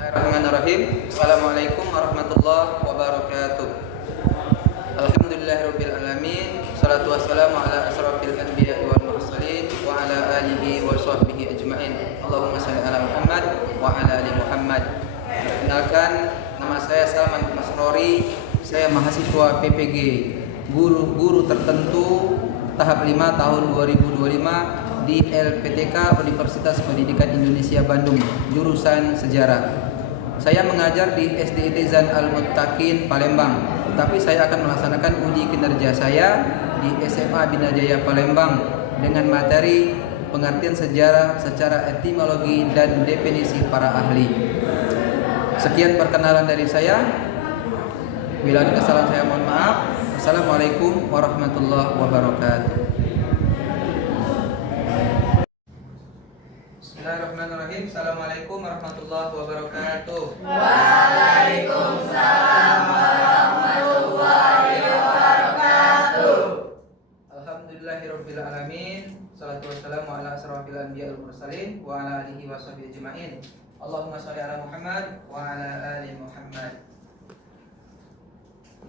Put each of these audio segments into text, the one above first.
Bismillahirrahmanirrahim. Assalamualaikum warahmatullahi wabarakatuh. Alhamdulillahirabbil alamin. Shalatu wassalamu ala asrofil anbiya'i wal mursalin wa ala alihi wa sahbihi ajmain. Allahumma shalli ala Muhammad wa ala ali Muhammad. Perkenalkan, nama saya Salman Masrori. Saya mahasiswa PPG Guru tertentu tahap 5 tahun 2025 di LPTK Universitas Pendidikan Indonesia Bandung, jurusan Sejarah. Saya mengajar di SDIT Zan Al-Muttaqin Palembang, tapi saya akan melaksanakan uji kinerja saya di SMA Bina Jaya Palembang dengan materi pengertian sejarah secara etimologi dan definisi para ahli. Sekian perkenalan dari saya. Bila ada kesalahan saya mohon maaf. Assalamualaikum warahmatullahi wabarakatuh. Bismillahirrahmanirrahim. Assalamualaikum warahmatullahi wabarakatuh. Waalaikumsalam warahmatullahi wabarakatuh. Alhamdulillahirabbil alamin. Shalatu wassalamu ala asrofil anbiya'i wal mursalin wa ala alihi wa sahbihi ajmain. Allahumma shalli ala Muhammad wa ala ali Muhammad.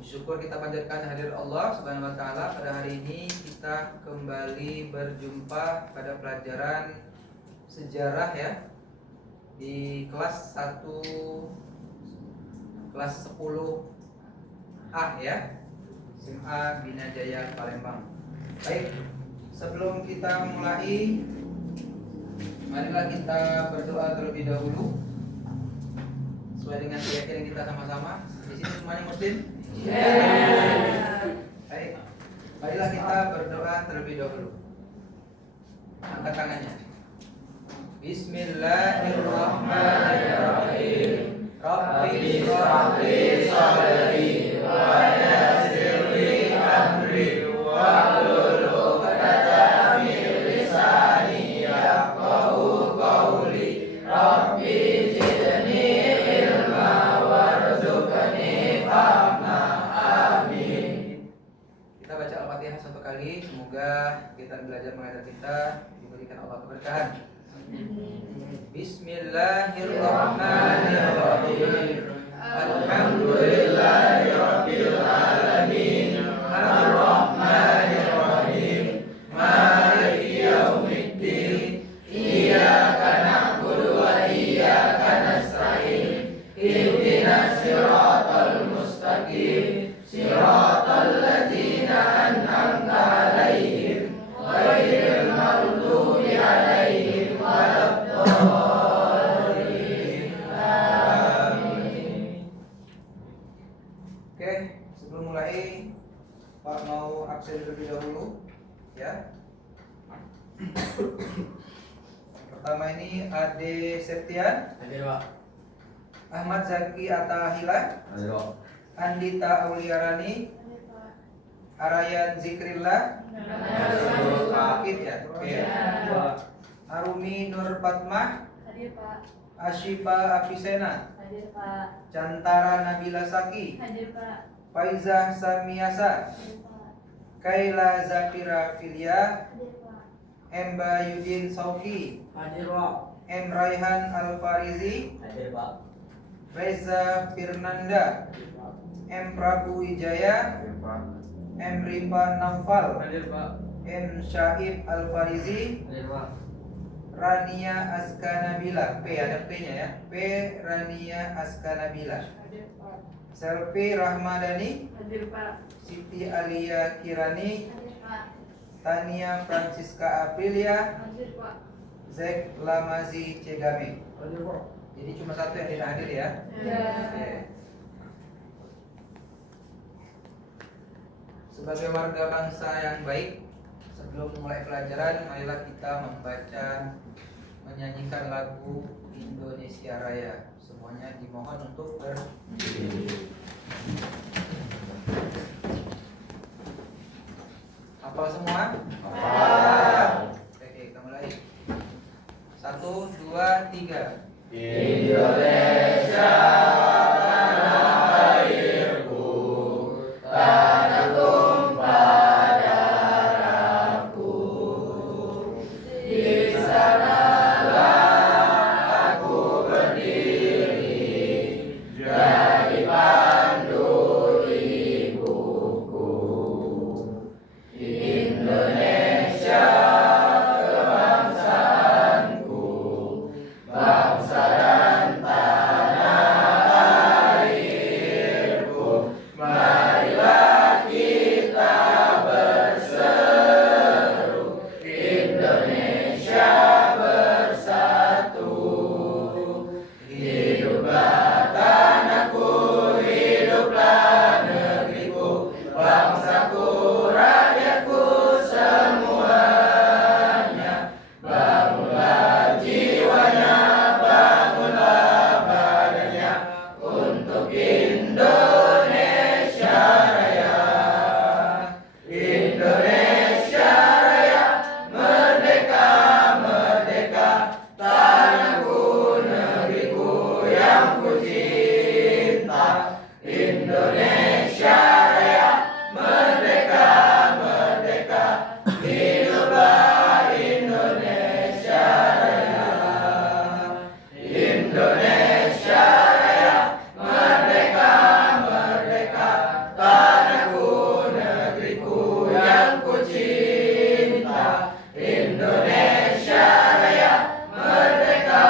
Syukur kita panjatkan hadir Allah Subhanahu wa taala. Pada hari ini kita kembali berjumpa pada pelajaran sejarah ya, di kelas 1 kelas 10A ya, SMA Bina Jaya Palembang. Baik, sebelum kita mulai, marilah kita berdoa terlebih dahulu sesuai dengan keyakinan kita sama-sama. Di sini semuanya muslim? Baik, marilah kita berdoa terlebih dahulu. Angkat tangannya. Bismillahirrahmanirrahim. Rabbi shrah li sadri wa yassir li amri wahlul 'uqdatam min lisani yafqahu qawli. Rabbi zidni ilma warzuqni fahma. Amin. Kita baca Al-Fatihah satu kali. Semoga kita belajar mengajar kita diberikan Allah keberkahan. Bismillahirrahmanirrahim. Alhamdulillahirabbil alamin. Arrahmanirrahim. Maliki yaumiddin. Iyyaka na'budu wa iyyaka nasta'in. Ihdinas siratal mustaqim. Siratal ladzina an'amta 'alaihim ghairil maghdubi 'alaihim waladdallin. Amin. Oke, sebelum mulai Pak mau absen terlebih dahulu ya. Pertama ini Ade Septian, Hadir, Pak. Ahmad Zaki Atahila, Hadir, Pak. Andita Auliarani, Hadir, Pak. Arayan Zikrillah, Sakit ya. Oke. Pak. Arumi Nur Fatmah, Hadir, Pak. Ashifa Afisena, Hadir, Pak. Cantara Nabila Saki, Hadir, Pak. Faizah Samiasa, Hadir, Pak. Kaila Zafira Filia, Hadir, Pak. M Bayudin Sauki, Hadir, Pak. M Raihan Alfarizi, Hadir, Pak. Reza Firnanda, M Prabu Wijaya, Hadir, Pak. M Rifa Naufal, Hadir, Pak. M Syaib Alfarizi, Hadir, Pak. Rania Askanabila, P ada P-nya ya, P Rania Askanabila, Hadir, Pak. Selvi Rahmadani, Hadir, Pak. Siti Alia Kirani, Hadir, Pak. Tania Francisca Aprilia, Hadir, Pak. Zek Lamazi Cegame. Hadir, Pak. Jadi cuma satu yang tidak hadir ya. Ya. Oke. Sebagai warga bangsa yang baik, sebelum mulai pelajaran, marilah kita membaca, menyanyikan lagu Indonesia Raya. Semuanya dimohon untuk berdiri. Hafal semua? Hafal. Oke, kita mulai. 1, 2, 3. Indonesia tanah airku, tanah tumpah darahku. Di sanalah aku berdiri. bangsa dan tanah airku. Marilah kita berseru, Indonesia bersatu. Hiduplah tanahku, hiduplah negeriku, bangsaku, rakyatku semuanya. Bangunlah jiwanya, bangunlah badannya untuk Indonesia Raya. Indonesia Raya, merdeka, merdeka, tanahku, negeriku yang ku cinta. Indonesia Raya, merdeka, merdeka, hiduplah Indonesia Raya. Indonesia Raya, merdeka, merdeka, tanahku, negeriku yang ku cinta. Indonesia Raya, merdeka,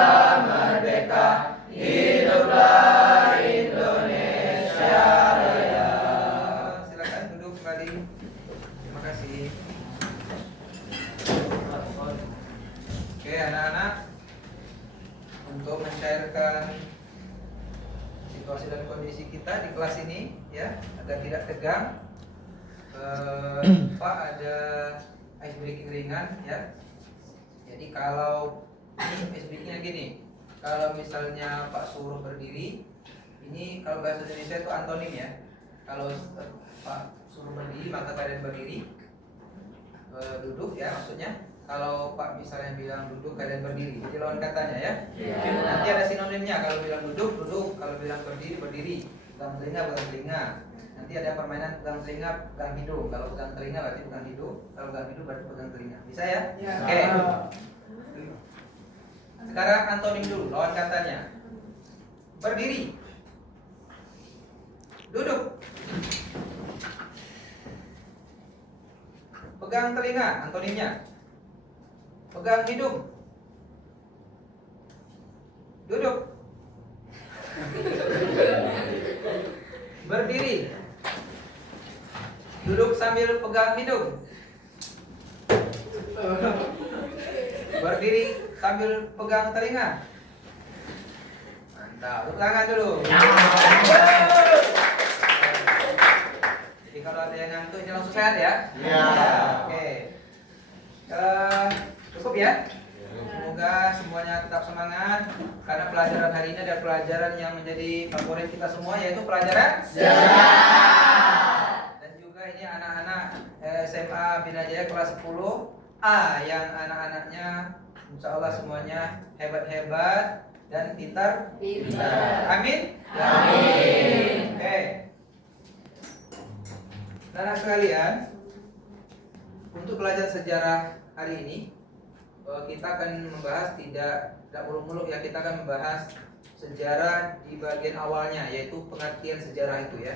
merdeka, hiduplah Indonesia Raya. Silakan duduk kembali. Terima kasih. Oke, anak-anak, untuk mencairkan situasi dan kondisi kita di kelas ini, ya, agar tidak tegang, Pak ada ice breaking ringan, ya. Jadi kalau ini ice breakingnya gini, kalau misalnya Pak suruh berdiri, ini kalau bahasa Indonesia itu antonim ya. Kalau Pak suruh berdiri maka kalian berdiri, duduk ya maksudnya. Kalau Pak misalnya bilang duduk, kalian berdiri. Jadi lawan katanya ya. Nanti ada sinonimnya. Kalau bilang duduk, duduk. Kalau bilang berdiri, berdiri. Pegang telinga, pegang telinga. Nanti ada permainan pegang telinga, pegang hidung. Kalau pegang telinga berarti pegang hidung. Kalau pegang hidung berarti pegang telinga. Bisa ya? Oke. Sekarang antonim dulu, lawan katanya. Berdiri. Duduk. Pegang telinga, antonimnya. Pegang hidung. Duduk. Berdiri. Duduk sambil pegang hidung. Berdiri sambil pegang telinga. Mantap, tepuk tangan dulu. Jadi kalau ada yang ngantuk ini langsung sehat ya. Ya. Oke. Cukup ya. Semoga semuanya tetap semangat karena pelajaran hari ini adalah pelajaran yang menjadi favorit kita semua, yaitu pelajaran sejarah. Dan juga ini anak-anak SMA Bina Jaya kelas 10A yang anak-anaknya insya Allah semuanya hebat-hebat dan pintar. Amin. Amin. Oke. Anak sekalian, untuk pelajaran sejarah hari ini kita akan membahas tidak muluk-muluk ya, kita akan membahas sejarah di bagian awalnya, yaitu pengertian sejarah itu ya.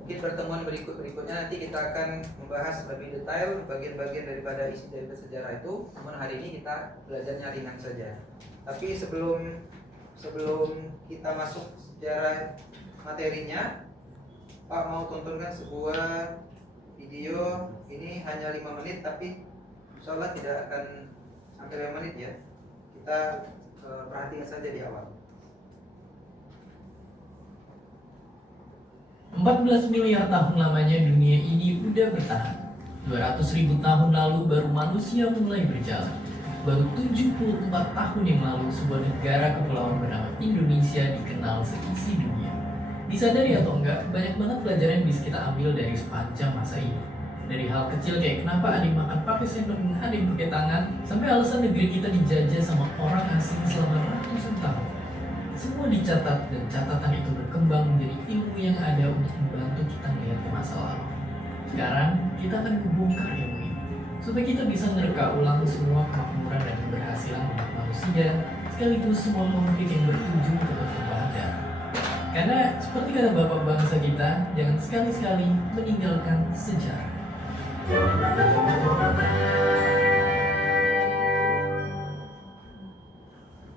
Mungkin pertemuan berikutnya nanti kita akan membahas lebih detail bagian-bagian daripada isi dari sejarah itu. Namun hari ini kita belajarnya ringan saja. Tapi sebelum kita masuk sejarah materinya, Pak mau tontonkan sebuah video. Ini hanya 5 menit tapi insya Allah tidak akan sampai 5 menit ya. Kita perhatikan saja di awal. 14 miliar tahun lamanya dunia ini udah bertahan. 200.000 tahun lalu baru manusia mulai berjalan. Baru 74 tahun yang lalu sebuah negara kepulauan bernama Indonesia dikenal seisi dunia. Disadari atau enggak, banyak banget pelajaran yang bisa kita ambil dari sepanjang masa ini. Dari hal kecil kayak kenapa ada yang makan pakai sendok dan ada yang pakai tangan, sampai alasan negeri kita dijajah sama orang asing selama ratusan tahun. Semua dicatat dan catatan itu berkembang menjadi ilmu yang ada untuk membantu kita melihat ke masa lalu. Sekarang kita akan membongkar ilmu ini supaya kita bisa menerka ulang semua kemakmuran dan keberhasilan umat manusia, sekaligus semua konflik yang berujung ke pertumpahan darah. Karena seperti kata bapak bangsa kita, jangan sekali-sekali meninggalkan sejarah.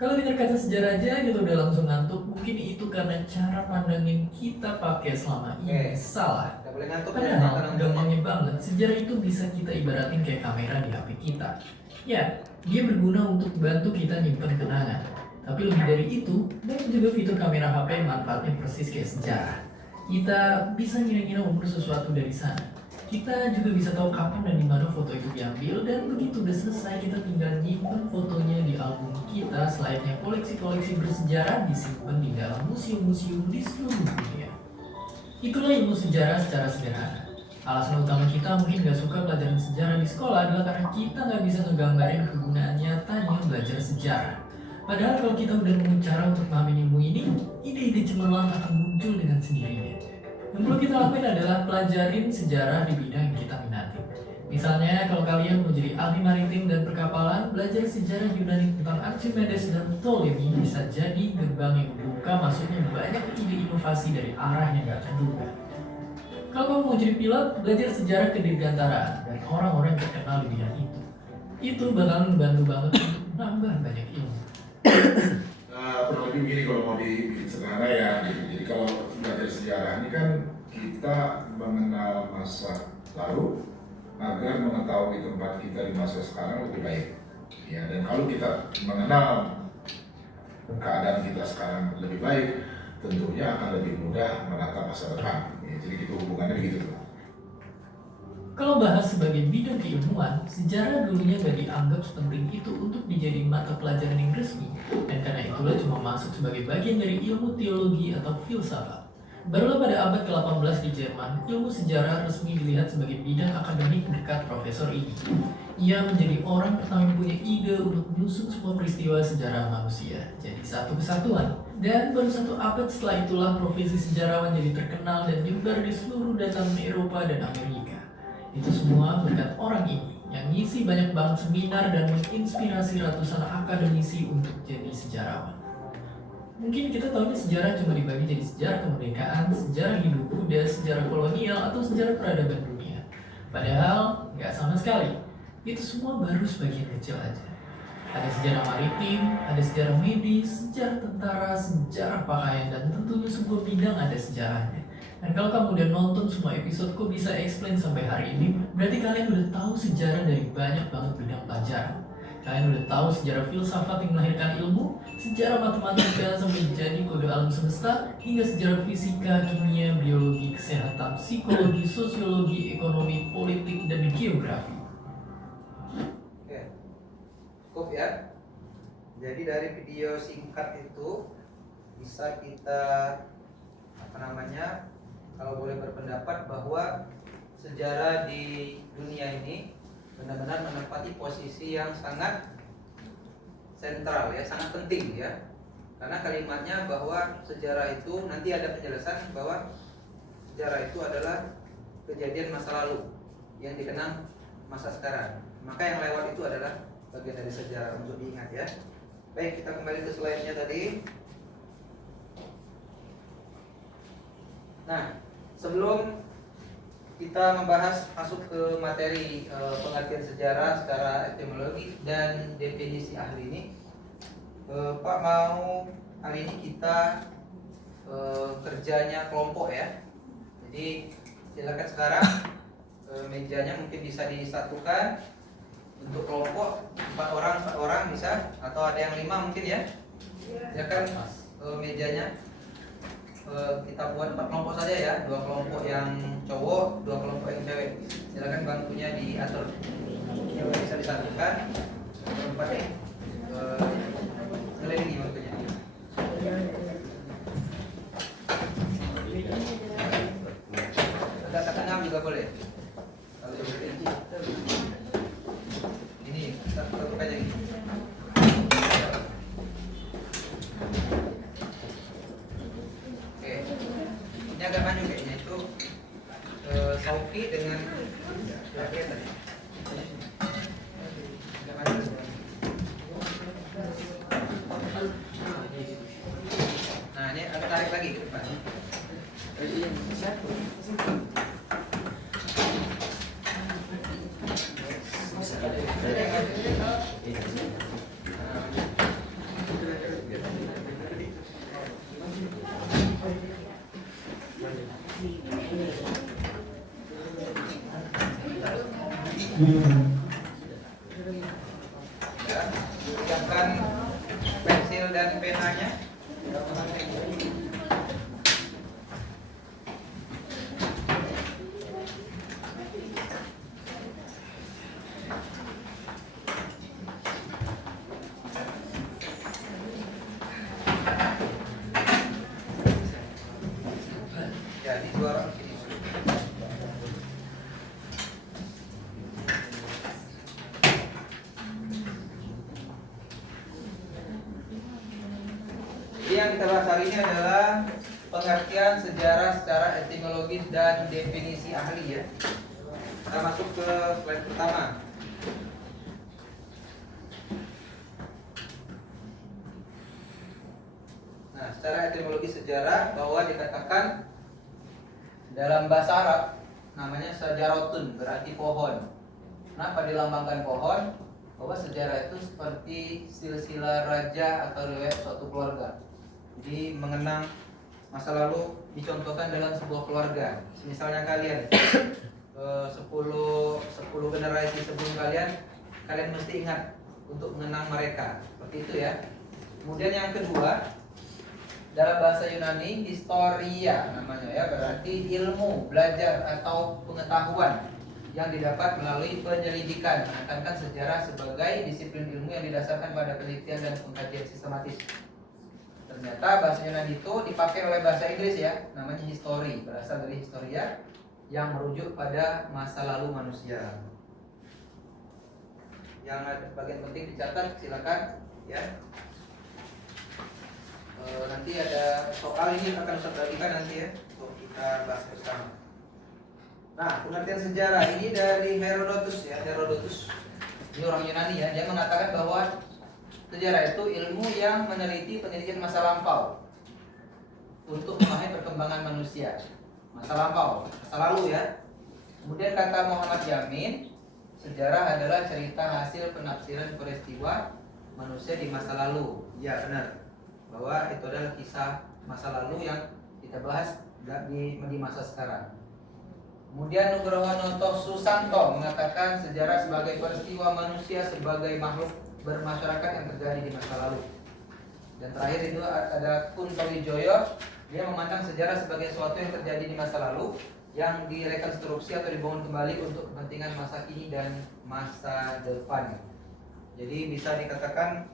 Kalau dengar kata sejarah aja gitu udah langsung ngantuk, mungkin itu karena cara pandangin kita pakai selama ini salah. Nggak boleh ngantuk ya. Padahal gampangnya banget, sejarah itu bisa kita ibaratin kayak kamera di HP kita. Ya, dia berguna untuk bantu kita nyimpen kenangan. Tapi lebih dari itu, banyak juga fitur kamera HP yang manfaatnya persis kayak sejarah. Kita bisa ngira-ngira umur sesuatu dari sana. Kita juga bisa tahu kapan dan di mana foto itu diambil, dan begitu udah selesai kita tinggal nyimpen fotonya di album kita selayaknya koleksi-koleksi bersejarah disimpan di dalam museum-museum di seluruh dunia. Itulah ilmu sejarah secara sederhana. Alasan utama kita mungkin gak suka pelajaran sejarah di sekolah adalah karena kita gak bisa ngegambarin kegunaan nyatanya belajar sejarah. Padahal kalau kita udah nemu cara untuk memahami ilmu ini, ide-ide cemerlang akan muncul dengan sendirinya. Yang perlu kita lakuin adalah pelajarin sejarah di bidang yang kita minati. Misalnya kalau kalian mau jadi ahli maritim dan perkapalan, belajar sejarah Yunani tentang Archimedes dan Ptolemy bisa jadi gerbang yang membuka masuknya banyak ide inovasi dari arah yang gak terduga. Kalau kamu mau jadi pilot, belajar sejarah kedirgantaraan dan orang-orang yang terkenal di bidang itu. Itu bakalan membantu banget untuk nambah banyak ilmu. Kurang lebih begini kalau mau dibikin sederhana ya. Jadi kalau belajar sejarah ini kan kita mengenal masa lalu agar mengetahui tempat kita di masa sekarang lebih baik. Ya, dan kalau kita mengenal keadaan kita sekarang lebih baik, tentunya akan lebih mudah menatap masa depan. Ya, jadi gitu hubungannya begitu. Kalau bahas sebagai bidang keilmuan, sejarah dulunya gak dianggap sepenting itu untuk dijadiin mata pelajaran yang resmi, dan karena itulah cuma masuk sebagai bagian dari ilmu teologi atau filsafat. Barulah pada abad ke-18 di Jerman, ilmu sejarah resmi dilihat sebagai bidang akademik dekat profesor ini. Ia menjadi orang pertama yang punya ide untuk menyusun semua peristiwa sejarah manusia jadi satu kesatuan. Dan baru 1 abad setelah itulah profesi sejarawan jadi terkenal dan nyebar di seluruh dataran Eropa dan Amerika. Itu semua berkat orang ini yang ngisi banyak banget seminar dan menginspirasi ratusan akademisi untuk jadi sejarawan. Mungkin kita tahunya sejarah cuma dibagi jadi sejarah kemerdekaan, sejarah hidup Buddha, sejarah kolonial, atau sejarah peradaban dunia. Padahal nggak sama sekali. Itu semua baru sebagian kecil aja. Ada sejarah maritim, ada sejarah medis, sejarah tentara, sejarah pakaian, dan tentunya sebuah bidang ada sejarahnya. Dan kalau kamu udah nonton semua episode kok bisa explain sampai hari ini, berarti kalian udah tahu sejarah dari banyak banget bidang pelajaran. Kalian udah tahu sejarah filsafat yang melahirkan ilmu, sejarah matematika sampai jadi kode alam semesta, hingga sejarah fisika, kimia, biologi, kesehatan, psikologi, sosiologi, ekonomi, politik, dan geografi. Oke, cukup ya. Jadi dari video singkat itu bisa kita kalau boleh berpendapat bahwa sejarah di dunia ini benar-benar menempati posisi yang sangat sentral ya, sangat penting ya. Karena kalimatnya bahwa sejarah itu nanti ada penjelasan bahwa sejarah itu adalah kejadian masa lalu yang dikenang masa sekarang. Maka yang lewat itu adalah bagian dari sejarah untuk diingat ya. Baik, kita kembali ke slide-nya tadi. Nah, sebelum kita membahas masuk ke materi pengertian sejarah secara etimologi dan definisi ahli ini, Pak mau hari ini kita kerjanya kelompok ya. Jadi silakan sekarang mejanya mungkin bisa disatukan untuk kelompok 4 orang bisa, atau ada yang 5 mungkin ya. Silakan mejanya. Kita buat 4 kelompok saja ya, 2 kelompok yang cowok, 2 kelompok yang cewek. Silakan bangkunya diatur, yang bisa disatukan. Keempat nih, kelilingi bangkunya. Ada ke tengah juga boleh. Kalau seperti ini, kita tutup aja gitu. Ini agak maju kayaknya itu Sauki dengan tadi. Agak maju. Nah ini agak tarik lagi ke depan. Ya, siapkan pensil dan penanya. Ya, di dua orang sini. Jadi yang kita bahas hari ini adalah pengertian sejarah secara etimologis dan definisi ahli ya. Kita masuk ke slide pertama. Nah, secara etimologi sejarah bahwa dikatakan dalam bahasa Arab namanya sajarotun, berarti pohon. Kenapa dilambangkan pohon? Bahwa sejarah itu seperti silsilah raja atau riwayat suatu keluarga. Jadi mengenang masa lalu dicontohkan dalam sebuah keluarga. Misalnya kalian 10 generasi sebelum kalian mesti ingat untuk mengenang mereka. Seperti itu ya. Kemudian yang kedua, dalam bahasa Yunani historia namanya ya, berarti ilmu, belajar atau pengetahuan yang didapat melalui penyelidikan. Menekankan sejarah sebagai disiplin ilmu yang didasarkan pada penelitian dan pengkajian sistematis. Ternyata bahasa Yunani itu dipakai oleh bahasa Inggris ya, namanya history, berasal dari historia yang merujuk pada masa lalu manusia. Yang ada bagian penting dicatat, silakan ya. Nanti ada soal ini akan saya bagikan nanti ya untuk kita bahas bersama. Nah, pengertian sejarah ini dari Herodotus ya. Herodotus ini orang Yunani ya. Dia mengatakan bahwa sejarah itu ilmu yang meneliti penelitian masa lampau untuk memahami perkembangan manusia. Masa lampau, masa lalu ya. Kemudian kata Muhammad Yamin, sejarah adalah cerita hasil penafsiran peristiwa manusia di masa lalu. Ya benar, bahwa itu adalah kisah masa lalu yang kita bahas di masa sekarang. Kemudian Nugroho Noto Susanto mengatakan sejarah sebagai peristiwa manusia sebagai makhluk bermasyarakat yang terjadi di masa lalu. Dan terakhir itu ada Kunto Wijoyo, dia memandang sejarah sebagai sesuatu yang terjadi di masa lalu yang direkonstruksi atau dibangun kembali untuk kepentingan masa kini dan masa depan. Jadi bisa dikatakan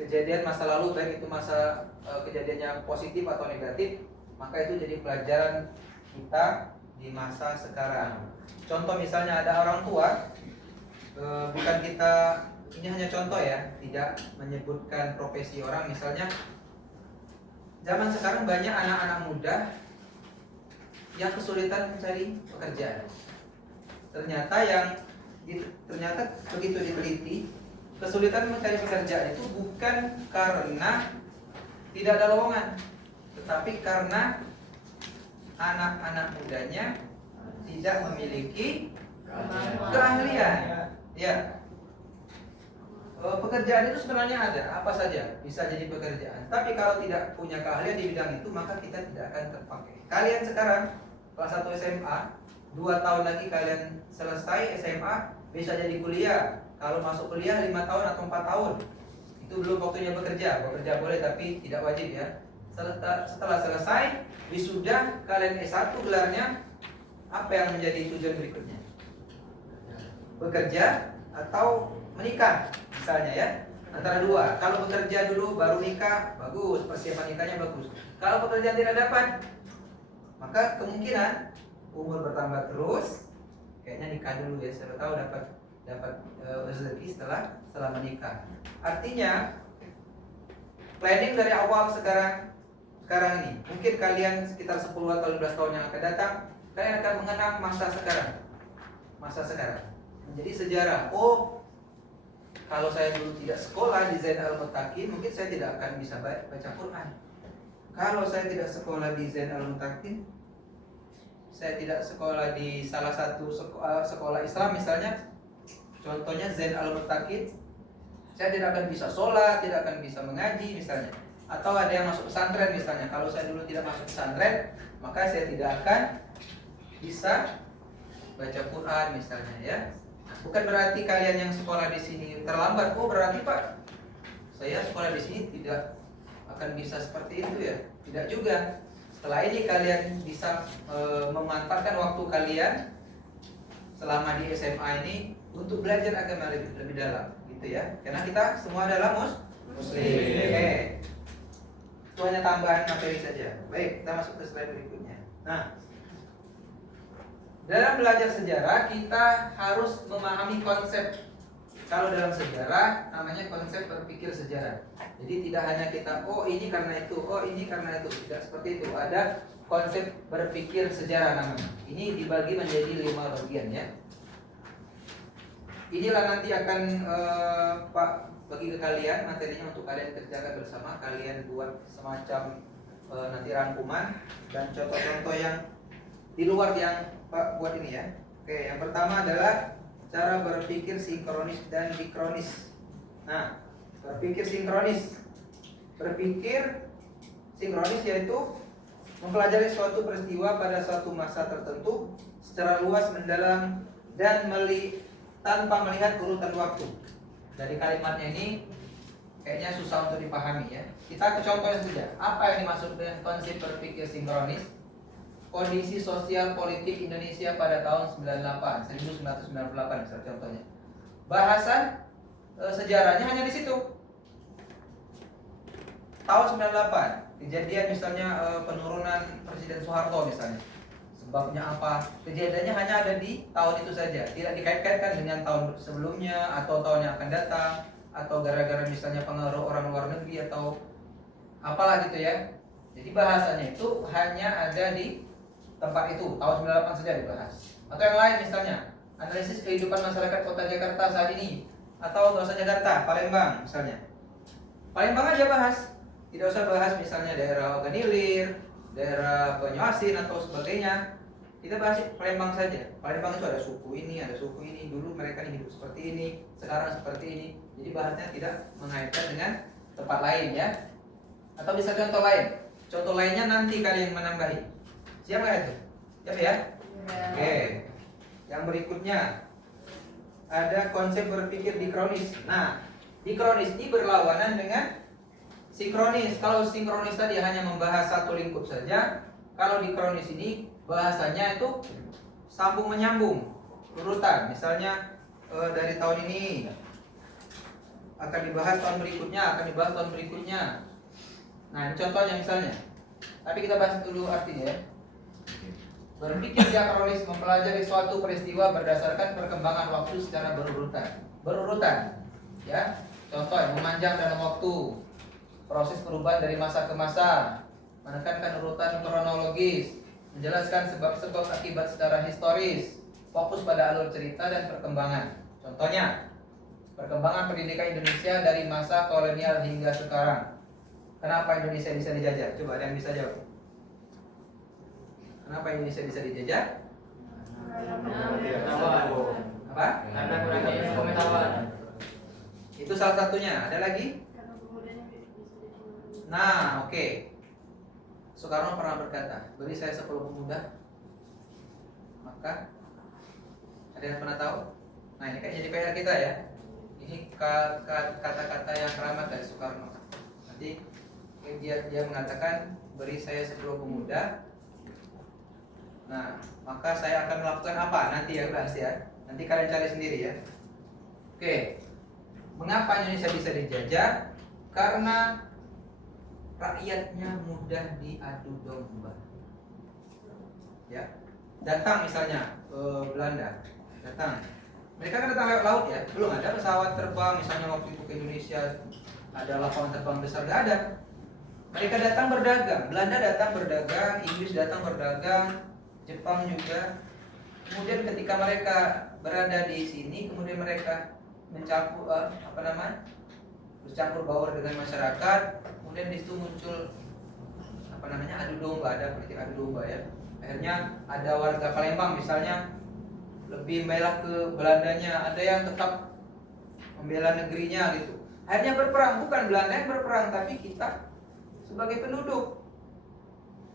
kejadian masa lalu, baik itu masa kejadiannya positif atau negatif, maka itu jadi pelajaran kita di masa sekarang. Contoh misalnya ada orang tua, bukan kita, ini hanya contoh ya, tidak menyebutkan profesi orang. Misalnya zaman sekarang banyak anak-anak muda yang kesulitan mencari pekerjaan. Ternyata begitu diteliti, kesulitan mencari pekerjaan itu bukan karena tidak ada lowongan, tetapi karena anak-anak mudanya tidak memiliki keahlian. Ya, pekerjaan itu sebenarnya ada, apa saja bisa jadi pekerjaan. Tapi kalau tidak punya keahlian di bidang itu, maka kita tidak akan terpakai. Kalian sekarang kelas 1 SMA, 2 tahun lagi kalian selesai SMA, bisa jadi kuliah. Kalau masuk kuliah 5 tahun atau 4 tahun, itu belum waktunya bekerja. Bekerja boleh tapi tidak wajib ya. Setelah selesai wisuda, kalian S1 gelarnya, apa yang menjadi tujuan berikutnya? Bekerja atau menikah misalnya ya, antara dua. Kalau bekerja dulu baru nikah, bagus, persiapan nikahnya bagus. Kalau pekerjaan tidak dapat, maka kemungkinan umur bertambah terus, kayaknya nikah dulu ya, siapa tahu dapat rezeki setelah menikah. Artinya planning dari awal sekarang ini, mungkin kalian sekitar 10 atau 15 tahun yang akan datang, kalian akan mengenang masa sekarang menjadi sejarah. Oh, kalau saya dulu tidak sekolah di Zain Al-Muttaqin, mungkin saya tidak akan bisa baca Quran. Kalau saya tidak sekolah di Zain Al-Muttaqin, saya tidak sekolah di salah satu sekolah Islam misalnya, contohnya Zain Al-Muttaqin, saya tidak akan bisa sholat, tidak akan bisa mengaji misalnya. Atau ada yang masuk pesantren misalnya, kalau saya dulu tidak masuk pesantren, maka saya tidak akan bisa baca Quran misalnya ya. Nah, bukan berarti kalian yang sekolah di sini terlambat. Oh berarti Pak, saya sekolah di sini tidak akan bisa seperti itu ya. Tidak juga. Setelah ini kalian bisa memanfaatkan waktu kalian selama di SMA ini untuk belajar agama lebih dalam, gitu ya. Karena kita semua adalah muslim. Oke. Itu hanya tambahan materi saja. Baik, kita masuk ke slide berikutnya. Nah, dalam belajar sejarah kita harus memahami konsep. Kalau dalam sejarah namanya konsep berpikir sejarah. Jadi tidak hanya kita oh ini karena itu, oh ini karena itu. Tidak seperti itu. Ada konsep berpikir sejarah namanya. Ini dibagi menjadi 5 bagian ya. Inilah nanti akan Pak bagi ke kalian materinya untuk kalian kerjakan bersama. Kalian buat semacam nanti rangkuman dan contoh-contoh yang di luar yang Pak buat ini ya. Oke, yang pertama adalah cara berpikir sinkronis dan dikronis. Nah, berpikir sinkronis. Berpikir sinkronis yaitu mempelajari suatu peristiwa pada suatu masa tertentu secara luas, mendalam, dan tanpa melihat urutan waktu. Dari kalimatnya ini kayaknya susah untuk dipahami ya. Kita ke contohnya saja. Apa yang dimaksud dengan konsep berpikir sinkronis? Kondisi sosial politik Indonesia pada tahun 1998 misalnya contohnya. Bahasan sejarahnya hanya di situ. Tahun 98, kejadian misalnya penurunan Presiden Soeharto misalnya. Sebabnya apa? Kejadiannya hanya ada di tahun itu saja. Tidak dikait-kaitkan dengan tahun sebelumnya atau tahun yang akan datang atau gara-gara misalnya pengaruh orang luar negeri atau apalah gitu ya. Jadi bahasanya itu hanya ada di tempat itu, tahun 98 saja dibahas. Atau yang lain misalnya, analisis kehidupan masyarakat kota Jakarta saat ini. Atau nggak usah Jakarta, Palembang misalnya. Palembang aja bahas. Tidak usah bahas misalnya daerah Oganilir, daerah Banyuasin atau sebagainya. Kita bahas Palembang saja. Palembang itu ada suku ini, dulu mereka hidup seperti ini, sekarang seperti ini. Jadi bahasnya tidak mengaitkan dengan tempat lain ya. Atau bisa contoh lain. Contoh lainnya nanti kalian menambahi. Siap nggak itu? Siap ya? Oke. Yang berikutnya ada konsep berpikir dikronis. Nah, dikronis ini berlawanan dengan sinkronis. Kalau sinkronis tadi hanya membahas satu lingkup saja, kalau dikronis ini bahasanya itu sambung menyambung, urutan. Misalnya dari tahun ini akan dibahas tahun berikutnya, Nah, ini contohnya misalnya. Tapi kita bahas dulu artinya ya. Berpikir diakronis mempelajari suatu peristiwa berdasarkan perkembangan waktu secara berurutan ya. Contoh memanjang dalam waktu, proses perubahan dari masa ke masa, menekankan urutan kronologis, menjelaskan sebab-sebab akibat secara historis, fokus pada alur cerita dan perkembangan. Contohnya perkembangan pendidikan Indonesia dari masa kolonial hingga sekarang. Kenapa Indonesia bisa dijajah? Coba ada yang bisa jawab. Kenapa Indonesia bisa dijajah? Apa? Karena kurangnya pengetahuan. Itu salah satunya. Ada lagi? Nah, oke. Soekarno pernah berkata, beri saya 10 pemuda, maka ada yang pernah tahu? Nah, ini kayak jadi PR kita ya. Ini kata-kata yang keramat dari Soekarno. Nanti dia mengatakan, beri saya 10 pemuda. Nah, maka saya akan melakukan apa? Nanti ya, bahas ya. Nanti kalian cari sendiri ya. Oke. Mengapa Indonesia bisa dijajah? Karena rakyatnya mudah diadu domba. Ya. Datang misalnya Belanda, datang. Mereka kan datang lewat laut ya. Belum ada pesawat terbang misalnya waktu itu ke Indonesia. Ada lapangan terbang besar, nggak ada. Mereka datang berdagang. Belanda datang berdagang, Inggris datang berdagang, Jepang juga. Kemudian ketika mereka berada di sini, kemudian mereka mencampur bercampur baur dengan masyarakat. Kemudian di situ muncul adu domba, ada politik adu domba ya. Akhirnya ada warga Palembang misalnya lebih membela ke Belandanya, ada yang tetap membela negerinya gitu. Akhirnya berperang, bukan Belanda yang berperang, tapi kita sebagai penduduk.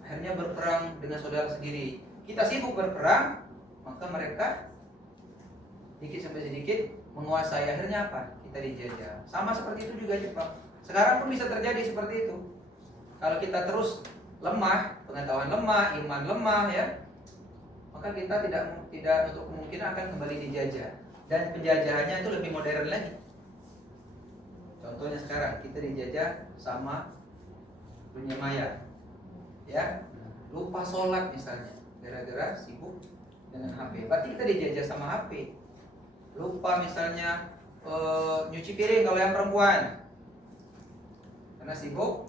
Akhirnya berperang dengan saudara sendiri. Kita sibuk berperang, maka mereka sedikit sampai sedikit menguasai. Akhirnya apa? Kita dijajah. Sama seperti itu juga Jepang. Sekarang pun bisa terjadi seperti itu. Kalau kita terus lemah, pengetahuan lemah, iman lemah ya, maka kita tidak untuk kemungkinan akan kembali dijajah. Dan penjajahannya itu lebih modern lagi. Contohnya sekarang kita dijajah sama dunia maya, ya, lupa sholat misalnya, gara-gara sibuk dengan HP. Berarti kita dijajah sama HP. Lupa misalnya nyuci piring kalau yang perempuan, karena sibuk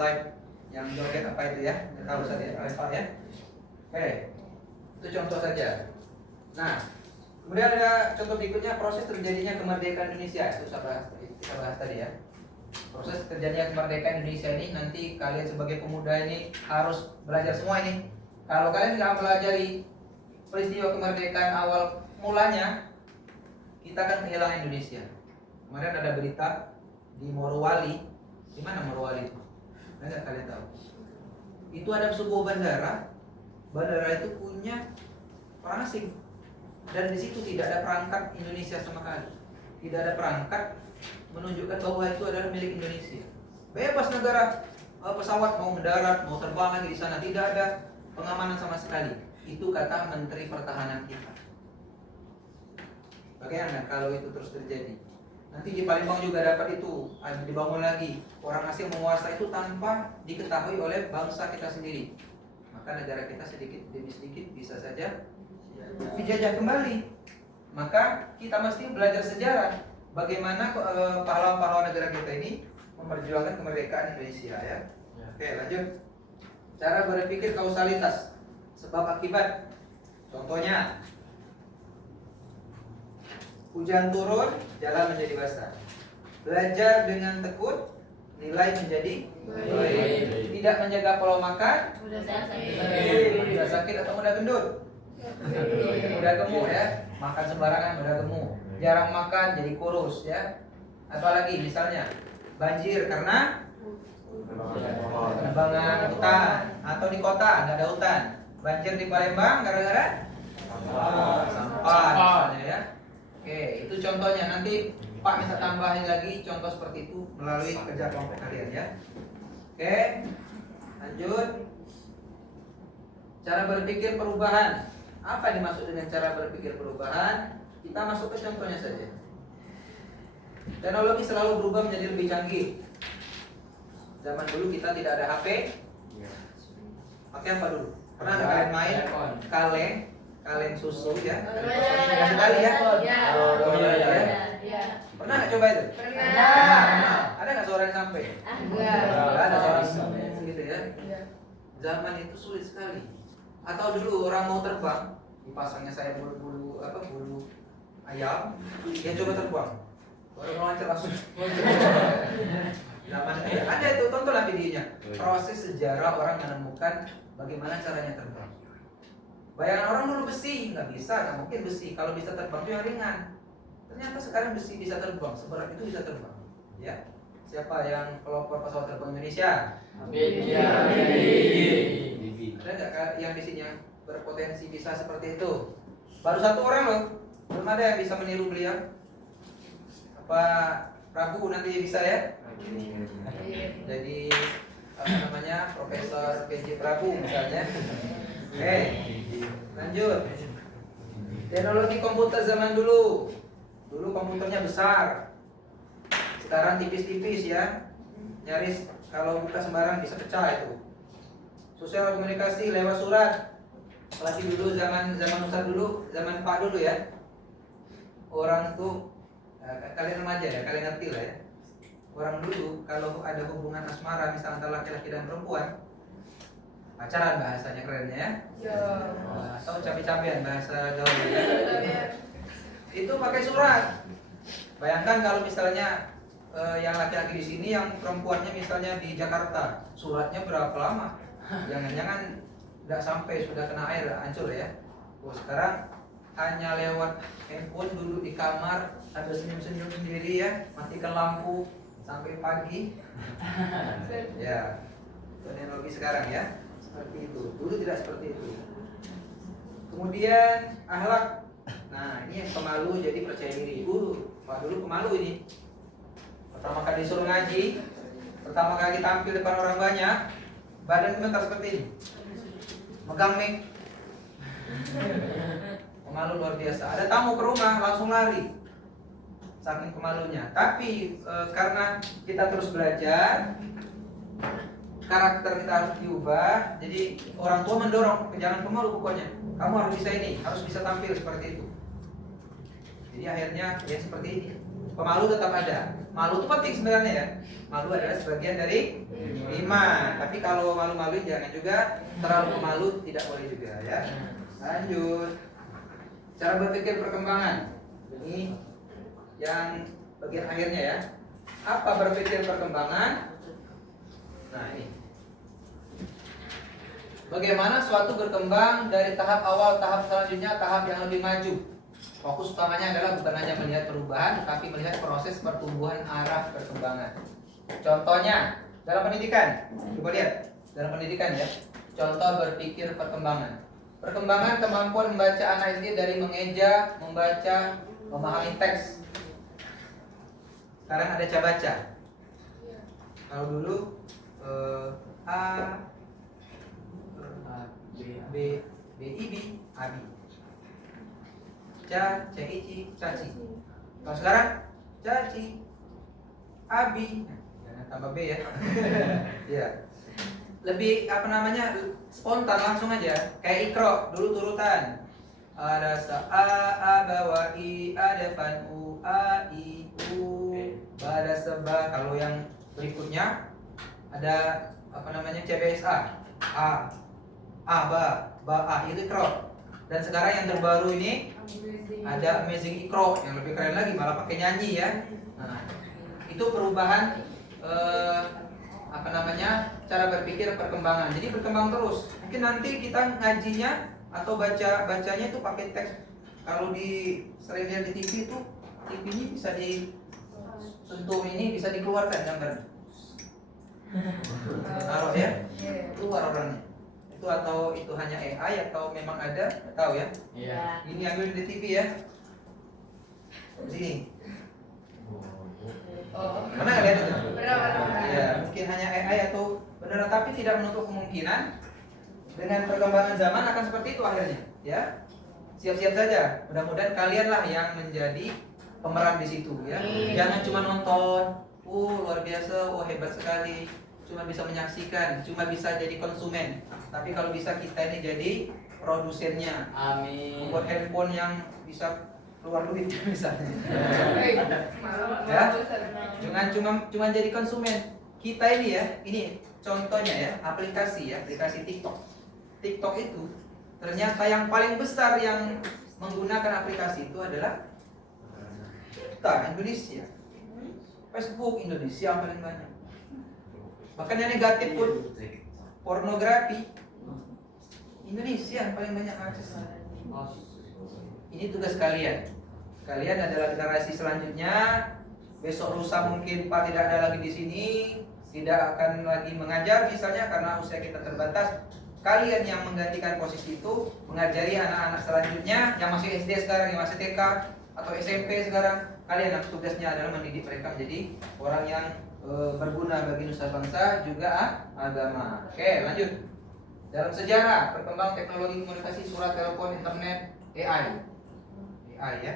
live yang joget apa itu ya, nggak tahu saya ya. Oke, itu contoh saja. Nah, kemudian ada contoh berikutnya, proses terjadinya kemerdekaan Indonesia. Itu kita bahas tadi ya. Proses terjadinya kemerdekaan Indonesia ini nanti kalian sebagai pemuda ini harus belajar semua ini. Kalau kalian tidak pelajari peristiwa kemerdekaan awal mulanya, kita akan kehilangan Indonesia. Kemarin ada berita di Morowali. Di mana Morowali itu? Nggak kalian tahu? Itu ada sebuah bandara. Bandara itu punya orang asing. Dan di situ tidak ada perangkat Indonesia sama sekali. Tidak ada perangkat menunjukkan bahwa itu adalah milik Indonesia. Bebas negara, pesawat mau mendarat, mau terbang lagi di sana, tidak ada pengamanan sama sekali. Itu kata Menteri Pertahanan kita. Bagaimana kalau itu terus terjadi? Nanti di Palembang juga dapat itu, dibangun lagi. Orang asing menguasai itu tanpa diketahui oleh bangsa kita sendiri. Maka negara kita sedikit demi sedikit bisa saja dijajah kembali. Maka kita mesti belajar sejarah. Bagaimana pahlawan-pahlawan negara kita ini memperjuangkan kemerdekaan Indonesia ya. Oke, lanjut. Cara berpikir kausalitas, sebab akibat. Contohnya, hujan turun, jalan menjadi basah. Belajar dengan tekun, nilai menjadi baik. Tidak menjaga pola makan, mudah sakit atau mudah gendut. Mudah gemuk ya, makan sembarangan mudah gemuk. Jarang makan jadi kurus ya. Apalagi misalnya banjir karena penebangan hutan, atau di kota nggak ada hutan. Banjir di Palembang gara-gara sampah misalnya ya. Oke, itu contohnya. Nanti Pak minta tambahin lagi contoh seperti itu melalui kerja kelompok kalian ya. Oke, lanjut. Cara berpikir perubahan. Apa yang dimaksud dengan cara berpikir perubahan? Kita masuk ke contohnya saja. Teknologi selalu berubah menjadi lebih canggih. Zaman dulu kita tidak ada HP. Pakai apa dulu? Pernah kalian main kaleng susu ya? Sekali ya? Pernah nggak coba itu? Pernah. Ada nggak suara yang sampai? Enggak. Nggak ada suara yang sampai gitu ya? Zaman itu sulit sekali. Atau dulu orang mau terbang, dipasangnya saya bulu ayam, dia coba terbang. Baru meloncat langsung. Zaman ada itu, tontonlah videonya. Proses sejarah orang menemukan bagaimana caranya terbang. Bayangan orang dulu besi, nggak bisa, nggak mungkin besi. Kalau bisa terbang itu yang ringan. Ternyata sekarang besi bisa terbang, seberat itu bisa terbang. Ya, siapa yang pelopor pesawat terbang Indonesia? Ada nggak yang di sini yang berpotensi bisa seperti itu? Baru satu orang loh, belum ada yang bisa meniru beliau. Apa Prabu nanti bisa ya? Jadi Profesor PJ Prabu misalnya. Oke, lanjut. Teknologi komputer zaman dulu. Dulu komputernya besar. Sekarang tipis-tipis ya. Nyaris kalau buka sembarang bisa pecah itu. Sosial komunikasi lewat surat. Apalagi dulu zaman Ustaz dulu, zaman Pak dulu ya. Orang tuh kalian remaja ya, kalian ngerti lah ya. Orang dulu kalau ada hubungan asmara misalnya antara laki-laki dan perempuan, pacaran bahasanya kerennya ya. Atau cabe-cabean bahasa gaulnya ya. Itu pakai surat. Bayangkan kalau misalnya yang laki-laki di sini, yang perempuannya misalnya di Jakarta, suratnya berapa lama? Jangan-jangan nggak sampai sudah kena air, hancur ya. Sekarang hanya lewat handphone, duduk di kamar sambil senyum-senyum sendiri ya, matikan lampu sampai pagi. Ya, teknologi sekarang ya. Seperti itu. Dulu tidak seperti itu. Kemudian akhlak. Nah, ini yang pemalu jadi percaya diri. Dulu pemalu ini. Pertama kali disuruh ngaji, pertama kali tampil depan orang banyak, badan gemetar seperti ini. Megang mic. Pemalu luar biasa. Ada tamu ke rumah langsung lari. Saking pemalunya. Tapi karena kita terus belajar, karakter kita harus diubah. Jadi orang tua mendorong, jangan pemalu pokoknya. Kamu harus bisa ini, harus bisa tampil seperti itu. Jadi akhirnya ya seperti ini. Pemalu tetap ada. Malu itu penting sebenarnya ya. Malu adalah sebagian dari iman. Tapi kalau malu-malu jangan juga terlalu pemalu, tidak boleh juga ya. Lanjut. Cara berpikir perkembangan. Ini yang bagian akhirnya ya. Apa berpikir perkembangan? Nah ini. Bagaimana suatu berkembang dari tahap awal, tahap selanjutnya, tahap yang lebih maju. Fokus utamanya adalah bukan hanya melihat perubahan, tapi melihat proses pertumbuhan arah perkembangan. Contohnya dalam pendidikan, coba lihat dalam pendidikan ya. Contoh berpikir perkembangan. Perkembangan kemampuan membaca anak SD dari mengeja, membaca, memahami teks. Sekarang ada baca. Kalau dulu A B B I B Abi. Ca Cici Caci. Kalau sekarang Caci Abi. Jangan tambah B ya. Ya. Lebih apa namanya? Spontan langsung aja. Kayak ikro dulu turutan. Ada a ba wa i ada fan u a i u. Ada seba. Kalau yang berikutnya ada apa namanya CBSA. A ba a itu ikro. Dan sekarang yang terbaru ini ada Amazing Ikro yang lebih keren lagi, malah pakai nyanyi ya. Nah, itu perubahan apa namanya cara berpikir perkembangan. Jadi berkembang terus. Mungkin nanti kita ngajinya atau bacanya itu pakai teks. Kalau di sering lihat di TV itu TV-nya bisa disentuh ini bisa dikeluarkan gambar. Taruh ya, keluar orangnya. Itu atau itu hanya AI atau memang ada, nggak tahu ya. Iya. Ini ambil di TV ya. Sini. Mana nggak lihat itu? Ya, mungkin hanya AI atau benar, tapi tidak menutup kemungkinan dengan perkembangan zaman akan seperti itu akhirnya. Ya, siap-siap saja. Mudah-mudahan kalianlah yang menjadi pemeran di situ ya. Jangan cuma nonton. Luar biasa, hebat sekali. Cuma bisa menyaksikan, cuma bisa jadi konsumen. Tapi kalau bisa kita ini jadi produsennya. Amin. Membuat handphone yang bisa keluar duit misalnya. Ya. Jangan cuma jadi konsumen. Kita ini ya, ini contohnya ya, aplikasi TikTok. TikTok itu ternyata yang paling besar yang menggunakan aplikasi itu adalah kita Indonesia. Facebook Indonesia yang paling banyak. Bahkan yang negatif pun pornografi Indonesia yang paling banyak akses. Ini tugas kalian. Kalian adalah generasi selanjutnya. Besok lusa mungkin Pak tidak ada lagi di sini, tidak akan lagi mengajar misalnya karena usia kita terbatas. Kalian yang menggantikan posisi itu, mengajari anak-anak selanjutnya yang masih SD sekarang, yang masih TK atau SMP sekarang. Kalian tugasnya adalah mendidik mereka menjadi orang yang berguna bagi nusa bangsa juga agama. Oke, lanjut. Dalam sejarah perkembangan teknologi komunikasi, surat, telepon, internet, AI ya.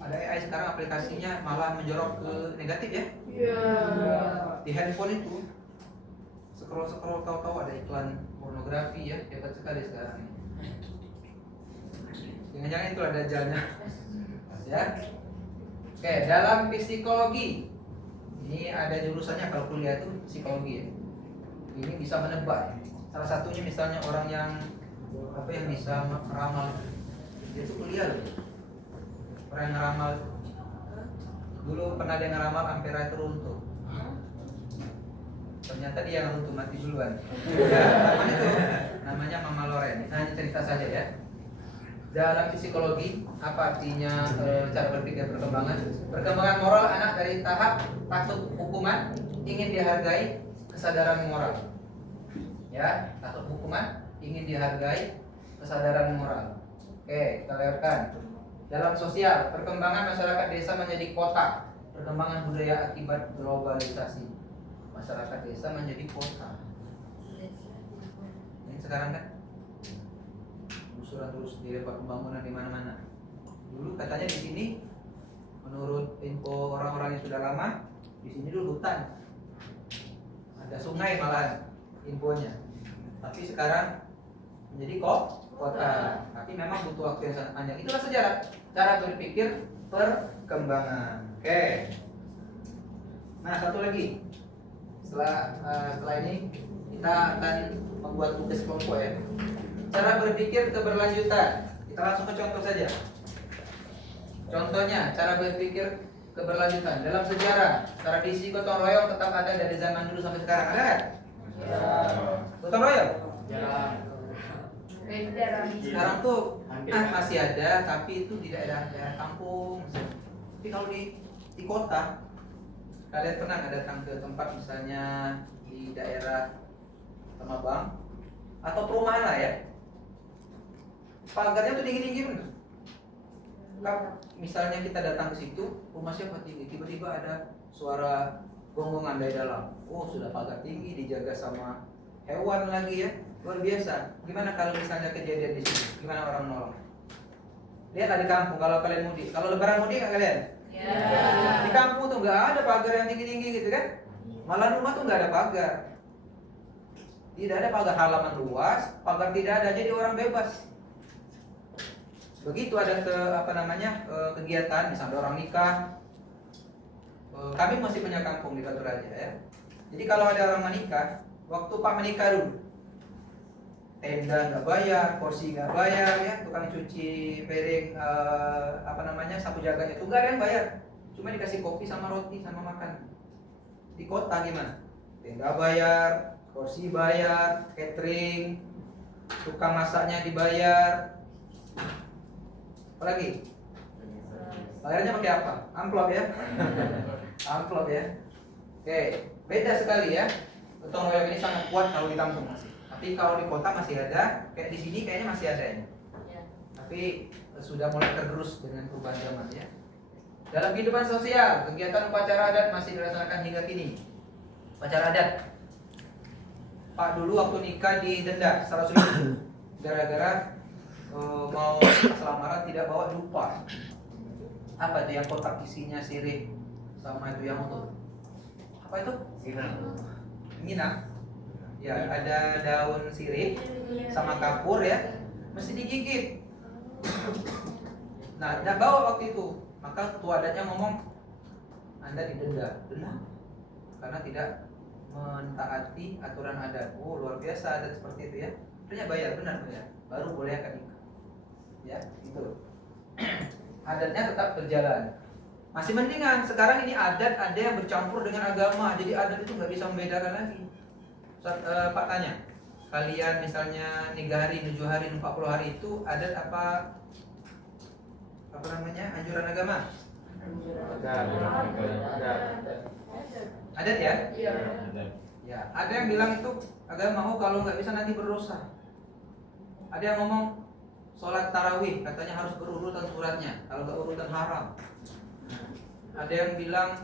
Ada AI sekarang aplikasinya malah menjorok ke negatif ya. Di handphone itu scroll tahu-tahu ada iklan pornografi ya, hebat sekali sekarang ini. Jangan-jangan itu ada jalannya. Ya. Oke, dalam psikologi ini ada jurusannya kalau kuliah itu psikologi ya. Ini bisa menebak. Salah satunya misalnya orang yang bisa meramal. Dia itu kuliah loh. Orang yang ngeramal. Dulu pernah dia ngeramal Ampera itu runtuh. Ternyata dia yang runtuh mati duluan. Ya, namanya itu namanya Mama Loren. Nah, ini cerita saja ya. Dalam psikologi, apa artinya cara berpikir perkembangan? Perkembangan moral anak dari tahap takut hukuman, ingin dihargai, kesadaran moral. Ya, atau hukuman ingin dihargai, kesadaran moral. Oke, kita lihatkan. Dalam sosial, perkembangan masyarakat desa menjadi kota, perkembangan budaya akibat globalisasi. Masyarakat desa menjadi kota. Ini sekarang kan gusuran terus dilepas pembangunan di mana-mana. Dulu katanya di sini, menurut info orang-orang yang sudah lama, di sini dulu hutan, ada sungai malahan infonya. Tapi sekarang menjadi kota. Tapi memang butuh waktu yang sangat panjang. Itulah sejarah, cara berpikir perkembangan. Oke. Nah, satu lagi. Setelah ini kita akan membuat tugas kelompok ya. Cara berpikir keberlanjutan. Kita langsung ke contoh saja. Contohnya, cara berpikir keberlanjutan. Dalam sejarah, tradisi gotong royong tetap ada dari zaman dulu sampai sekarang. Ada nggak? Ya. Gotong royong? Ya. Beda. Sekarang tuh masih ada, tapi itu di daerah kampung. Tapi kalau di kota, kalian pernah nggak datang ke tempat misalnya di daerah Temabang atau perumahan lah ya? Pagarnya tuh tinggi-tinggi bener. Misalnya kita datang ke situ, rumah siapa tinggi, tiba-tiba ada suara gonggongan dari dalam. Oh, sudah pagar tinggi, dijaga sama hewan lagi ya, luar biasa. Gimana kalau misalnya kejadian di sini? Gimana orang nolong? Lihat di kampung kalau kalian mudik. Kalau lebaran mudik nggak kalian? Ya. Di kampung tuh nggak ada pagar yang tinggi-tinggi gitu kan? Malah rumah tuh nggak ada pagar. Tidak ada pagar, halaman luas, pagar tidak ada, jadi orang bebas. Begitu ada kegiatan, misalnya orang nikah. Kami masih punya kampung di Batu Raja ya. Jadi kalau ada orang menikah, waktu Pak menikah dulu, tenda nggak bayar, kursi nggak bayar ya, tukang cuci piring sapu jaganya itu nggak ada yang bayar, cuma dikasih kopi sama roti sama makan. Di kota gimana? Tenda bayar, kursi bayar, catering, tukang masaknya dibayar. Apalagi? Bayarnya pakai apa? Amplop ya? Amplop ya. Oke, beda sekali ya. Gotong royong ini sangat kuat kalau di kampung masih. Tapi kalau di kota masih ada, kayak di sini kayaknya masih ada ya. Tapi sudah mulai tergerus dengan perubahan zaman ya. Dalam kehidupan sosial, kegiatan upacara adat masih dilaksanakan hingga kini. Upacara adat. Pak dulu waktu nikah didenda 100.000 gara-gara mau pas lamaran tidak bawa dupa. Apa itu yang kotak isinya sirih sama itu yang untuk apa itu? Minang. Ya, ada daun sirih sama kapur ya, mesti digigit. Nah, tidak bawa waktu itu. Maka tua adatnya ngomong, Anda didenda. Denda? Karena tidak mentaati aturan adat. Oh, luar biasa adat seperti itu ya. Ternyata bayar, benar bayar. Baru boleh akad nikah. Ya, itu. Adatnya tetap berjalan. Masih mendingan. Sekarang ini adat ada yang bercampur dengan agama. Jadi adat itu nggak bisa membedakan lagi. Pak tanya, kalian misalnya 3 hari, 7 hari, 40 hari itu adat apa namanya, anjuran agama? Adat ya? Iya. Ya, ada yang bilang itu agama, oh kalau nggak bisa nanti berdosa. Ada yang ngomong sholat tarawih katanya harus berurutan suratnya, kalau nggak urutan haram. Ada yang bilang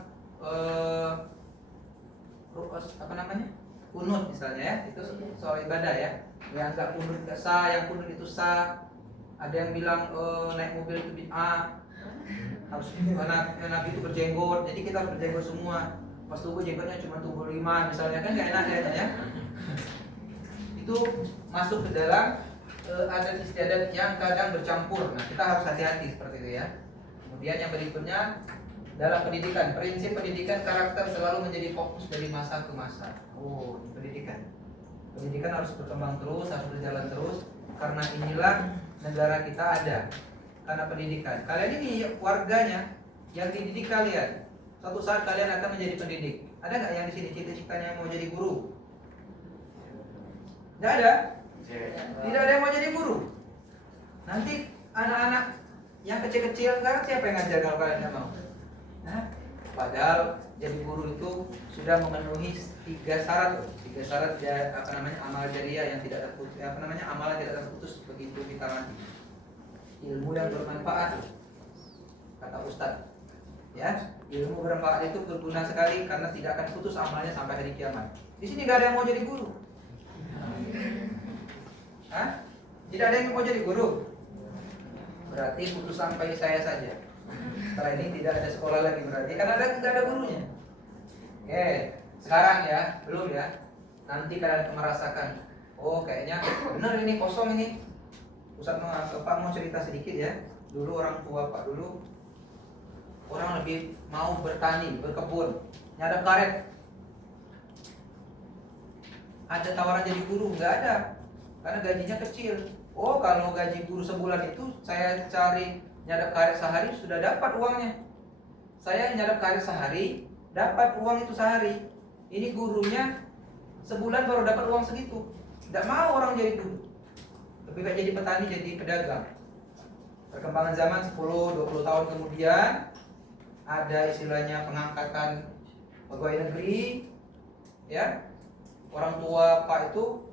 kunut misalnya ya, itu soal ibadah ya. Yang nggak kunut nggak sah, yang kunut itu sah. Ada yang bilang naik mobil itu bid'ah, harus Nabi itu berjenggot, jadi kita harus berjenggot semua. Pas tubuh jenggotnya cuma tumbuh 5 misalnya, kan nggak enak ya. Itu masuk ke dalam adat istiadat yang kadang bercampur. Nah, kita harus hati-hati seperti itu ya. Kemudian yang berikutnya, dalam pendidikan, prinsip pendidikan karakter selalu menjadi fokus dari masa ke masa. Oh, pendidikan harus berkembang terus, harus berjalan terus, karena inilah negara kita ada. Karena pendidikan, kalian ini warganya yang dididik kalian. Suatu saat kalian akan menjadi pendidik. Ada nggak yang di sini cita-citanya mau jadi guru? Tidak ada. Tidak ada yang mau jadi guru. Nanti anak-anak yang kecil-kecil sekarang siapa yang ngajar kalau kalian nggak mau? Nah, Padahal jadi guru itu sudah memenuhi 3 syarat loh. 3 syarat ya, amal jariah yang tidak terputus, amalan tidak terputus begitu kita mati. Ilmu yang bermanfaat, kata Ustadz. Ya, ilmu bermanfaat itu berguna sekali karena tidak akan putus amalnya sampai hari kiamat. Di sini gak ada yang mau jadi guru. Hah? Tidak ada yang mau jadi guru. Berarti putus sampai saya saja. Setelah ini tidak ada sekolah lagi berarti karena tidak ada gurunya. Oke, sekarang ya, belum ya. Nanti kalian merasakan, oh kayaknya benar ini kosong ini. Pak mau cerita sedikit ya. Dulu orang tua Pak dulu orang lebih mau bertani, berkebun, nyadap karet. Ada tawaran jadi guru? Nggak ada, karena gajinya kecil. Oh kalau gaji guru sebulan itu saya cari nyadap karet sehari sudah dapat uangnya. Saya nyadap karet sehari dapat uang itu sehari. Ini gurunya sebulan baru dapat uang segitu. Tidak mau orang jadi guru. Lebih baik jadi petani, jadi pedagang. Perkembangan zaman 10-20 tahun kemudian ada istilahnya pengangkatan pegawai negeri, ya. Orang tua Pak itu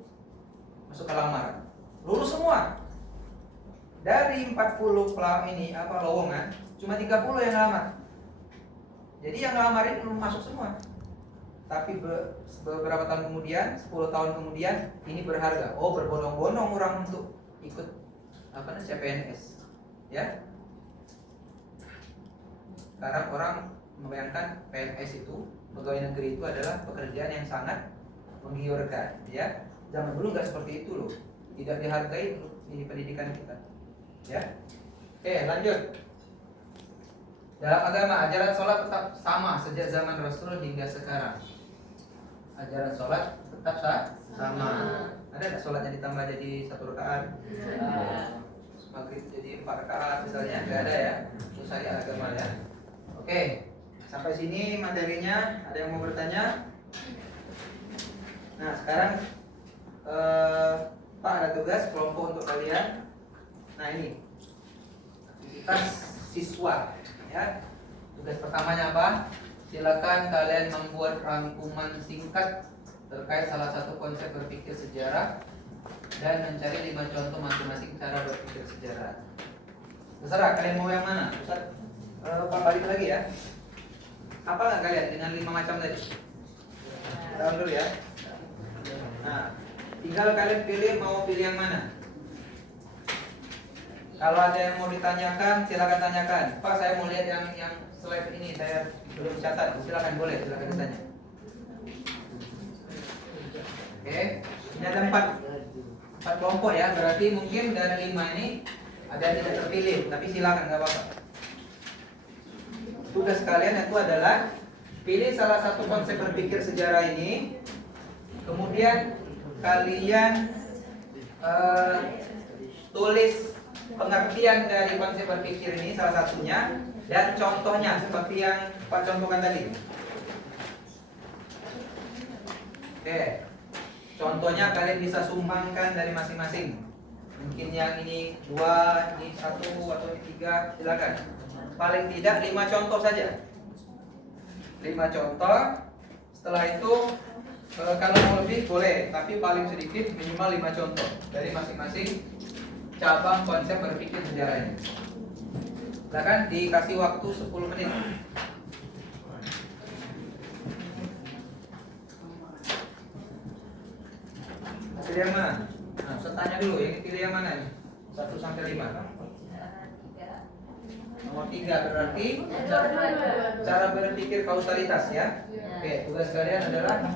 masuk ke lamaran, lulus semua. Dari 40 lowongan, cuma 30 yang lamar. Jadi yang lamarin belum masuk semua. Tapi beberapa tahun kemudian, 10 tahun kemudian, ini berharga. Oh, berbondong-bondong orang untuk ikut CPNS, ya. Sekarang orang membayangkan PNS itu, pegawai negeri itu adalah pekerjaan yang sangat menggiurkan, ya. Zaman dulu nggak seperti itu loh, tidak dihargai di pendidikan kita, ya. Oke, lanjut. Dalam agama, ajaran sholat tetap sama sejak zaman Rasul hingga sekarang. Ajaran sholat tetap sama. Ada nggak sholatnya ditambah jadi 1 rakaat? Maghrib jadi 4 rakaat misalnya? Nggak ada ya. Itu syariat agama ya. Oke, sampai sini materinya. Ada yang mau bertanya? Nah, sekarang Pak ada tugas kelompok untuk kalian. Nah ini aktivitas siswa, ya. Tugas pertamanya apa? Silakan kalian membuat rangkuman singkat terkait salah satu konsep berpikir sejarah dan mencari 5 contoh masing-masing cara berpikir sejarah. Terserah kalian mau yang mana? Ustaz, Pak balik lagi ya. Apa nggak kalian dengan 5 macam tadi? Tahan dulu ya. Nah, tinggal kalian pilih mau pilih yang mana. Kalau ada yang mau ditanyakan, silakan tanyakan. Pak, saya mau lihat yang slide ini, saya belum catat. Silakan boleh, silakan ditanya. Oke, ini ada 4 kelompok ya. Berarti mungkin dari 5 ini ada yang tidak terpilih, tapi silakan nggak apa-apa. Tugas kalian itu adalah pilih salah satu konsep berpikir sejarah ini, kemudian kalian tulis pengertian dari konsep berpikir ini salah satunya dan contohnya seperti yang Pak contohkan tadi. Oke, contohnya kalian bisa sumbangkan dari masing-masing. Mungkin yang ini 2, ini 1 atau ini 3, silakan. Paling tidak 5 contoh saja. 5 contoh. Setelah itu kalau mau lebih boleh, tapi paling sedikit minimal 5 contoh dari masing-masing cabang konsep berpikir sejarahnya. Silakan dikasih waktu 10 menit. Pilih yang mana? Nah, saya tanya dulu, yang pilih yang mana nih? 1 sampai 5. Nomor 3 berarti cara berpikir kausalitas ya. Oke, tugas kalian adalah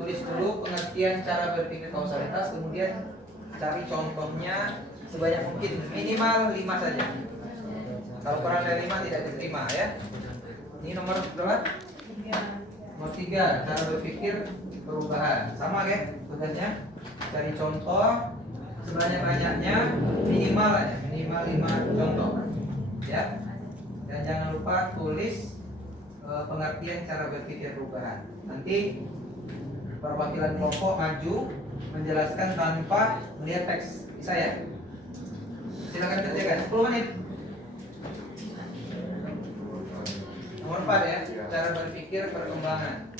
tulis dulu pengertian cara berpikir kausalitas, kemudian cari contohnya sebanyak mungkin, minimal 5 saja. Kalau kurang dari 5 tidak diterima ya. Ini nomor berapa? Nomor 3, cara berpikir perubahan. Sama ya tugasnya, cari contoh sebanyak-banyaknya, minimal 5 contoh ya. Dan jangan lupa tulis pengertian cara berpikir perubahan. Nanti perwakilan kelompok maju menjelaskan tanpa melihat teks. Bisa ya? Silakan kerjakan 10 menit. Nomor 4 ya, cara berpikir perkembangan.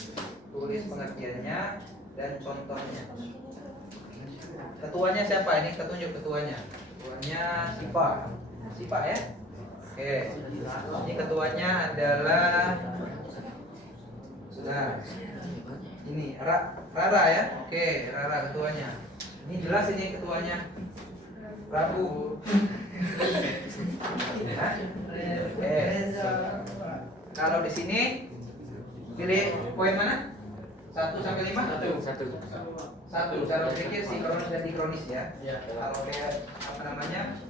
Tulis pengertiannya dan contohnya. Ketuanya siapa? Ini ketunjuk ketuanya. Ketuanya Sipa. Sipa ya? Oke. Ini ketuanya adalah sudah. Ini Rara ya? Oke, Rara ketuanya. Ini jelas ini ketuanya. Prabu. Hah? Oke. Kalau di sini pilih poin mana? 1 sampai 5? 1. Cara berpikir sinkronis dan dikronis ya. Kalau kayak apa namanya?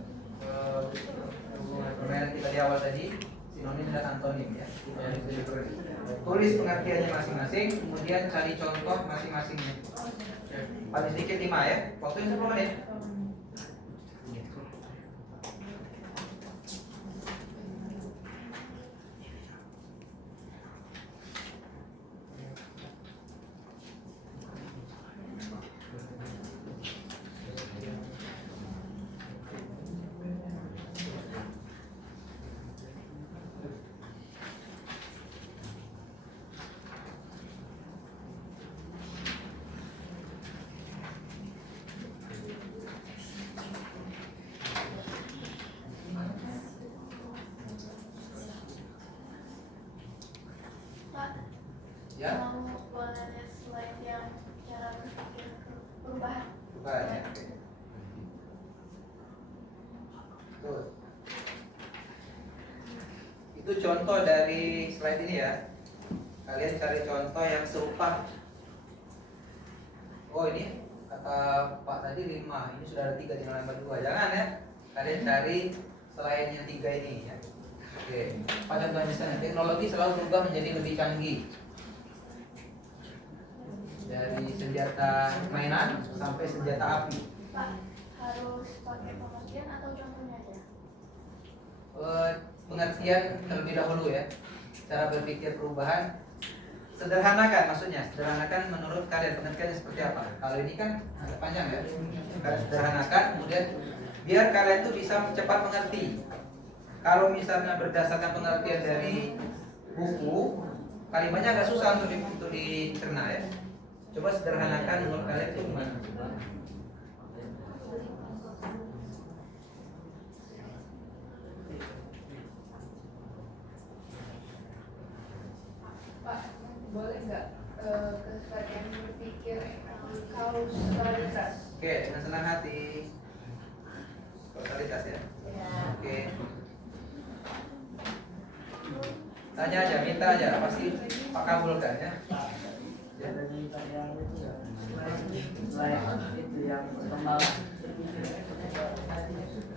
Permainan kita di awal tadi, sinonim dan antonim ya. Tulis pengertiannya masing-masing, kemudian cari contoh masing-masingnya. Paling sedikit 5 ya. Waktunya 10 menit. Ya. Mau boleh slide yang cara berpikir perubahan. Bukan ya. Tuh. Itu contoh dari slide ini ya. Kalian cari contoh yang serupa. Oh ini kata Pak tadi 5. Ini sudah ada 3 tinggal nambah 2. Jangan ya. Kalian cari selain yang 3 ini ya. Oke. Apa contohnya misalnya? Teknologi selalu berubah menjadi lebih canggih. Dari senjata mainan sampai senjata api. Pak, harus pakai pengertian atau contohnya aja? Pengertian terlebih dahulu ya. Cara berpikir perubahan. Sederhanakan maksudnya. Sederhanakan menurut kalian pengertiannya seperti apa? Kalau ini kan agak panjang ya. Kalian sederhanakan, kemudian biar kalian tuh bisa cepat mengerti. Kalau misalnya berdasarkan pengertian dari buku, kalimatnya agak susah untuk dicerna ya. Coba sederhanakan menurut kalian itu gimana? Pak, boleh nggak ke slide yang berpikir kausalitas? Oke, dengan senang hati. Kausalitas ya. Ya. Oke. Tanya aja, minta aja, pasti Pak kabulkan ya.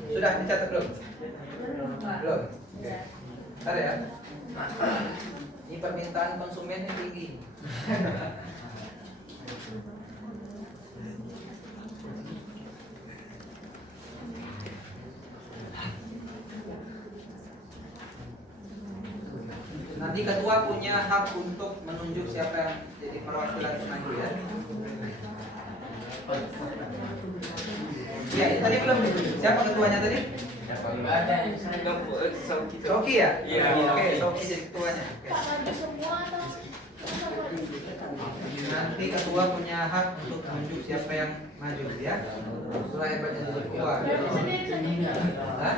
Sudah dicatat belum? Belum. Oke. Ada ya? Ini permintaan konsumennya tinggi. Nanti ketua punya hak untuk menunjuk siapa yang jadi perwakilan maju ya. Ya, ini tadi belum. Siapa ketuanya tadi? Soki ya? Iya. Oke, Soki jadi ketuanya. Oke. Pak, maju semua atau Nanti ketua punya hak untuk menunjuk siapa yang maju ya. Itulah hebatnya jadi ketua. Hah?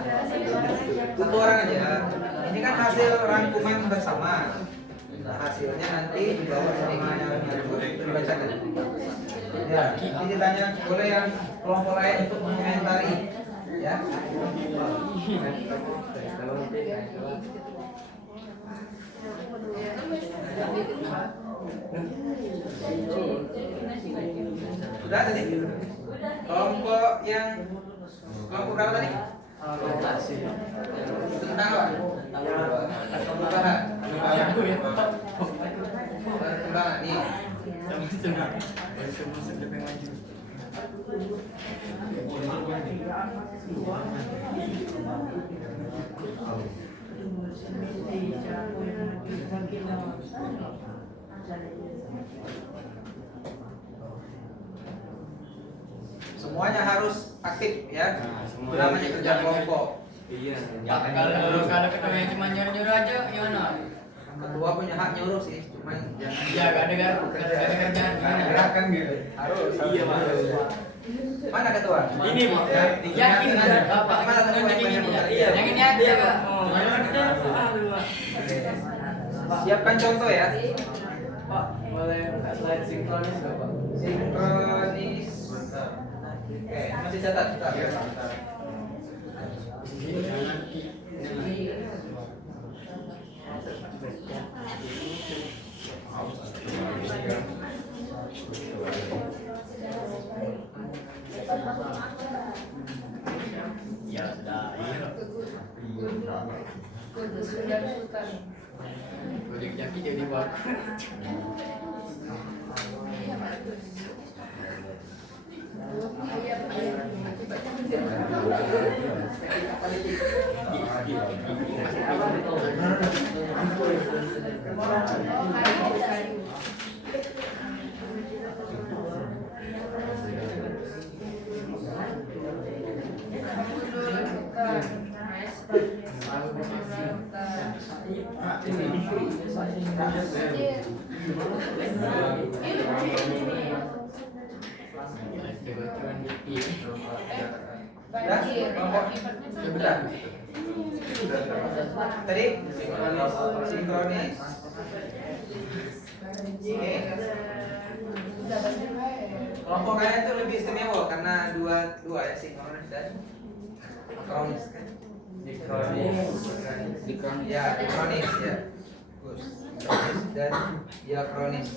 Satu orang aja. Ini kan hasil rangkuman bersama. Hasilnya nanti dibawa sama yang maju dibacakan. Ya, ini ditanya boleh yang kelompok lain untuk mengomentari. Ya. Sudah tadi? Kelompok berapa tadi? Tentang apa? Perubahan. Perkembangan nih. Semuanya harus aktif ya. Itu namanya kerja kelompok. Iya. Kalau ketuanya cuma nyuruh-nyuruh aja gimana? ketua punya hak nyuruh sih, cuman Ya gak ada kerjaan gimana? Gerakan gitu. harus. Iya mas. Mana ketua? Ini mau yakin bapak Mana ketua yang banyak bekerja? yang ini aja pak. Siapkan contoh ya. Pak boleh slide sinkronis nggak pak? Sinkronis. Oke, masih catat. Ya sudah. Gojek jaki jadi pak. Sebentar. Tadi sinkronis. Oke. Kelompok kalian itu lebih istimewa karena dua ya, sinkronis dan kronis kan? Dikronis. Ya, dikronis ya. Bagus. Kronis dan diakronis.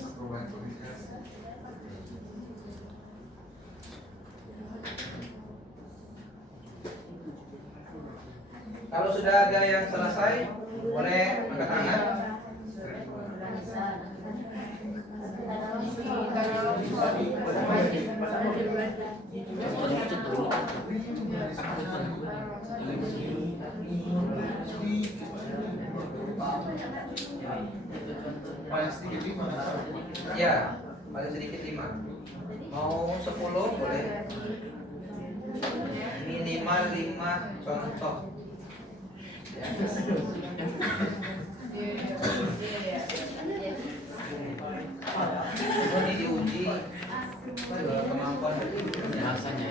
Kalau sudah ada yang selesai, boleh angkat tangan. Paling sedikit 5. Ya, paling sedikit 5. Mau 10 boleh. Minimal 5 contoh. Ini diuji kemampuan Rasanya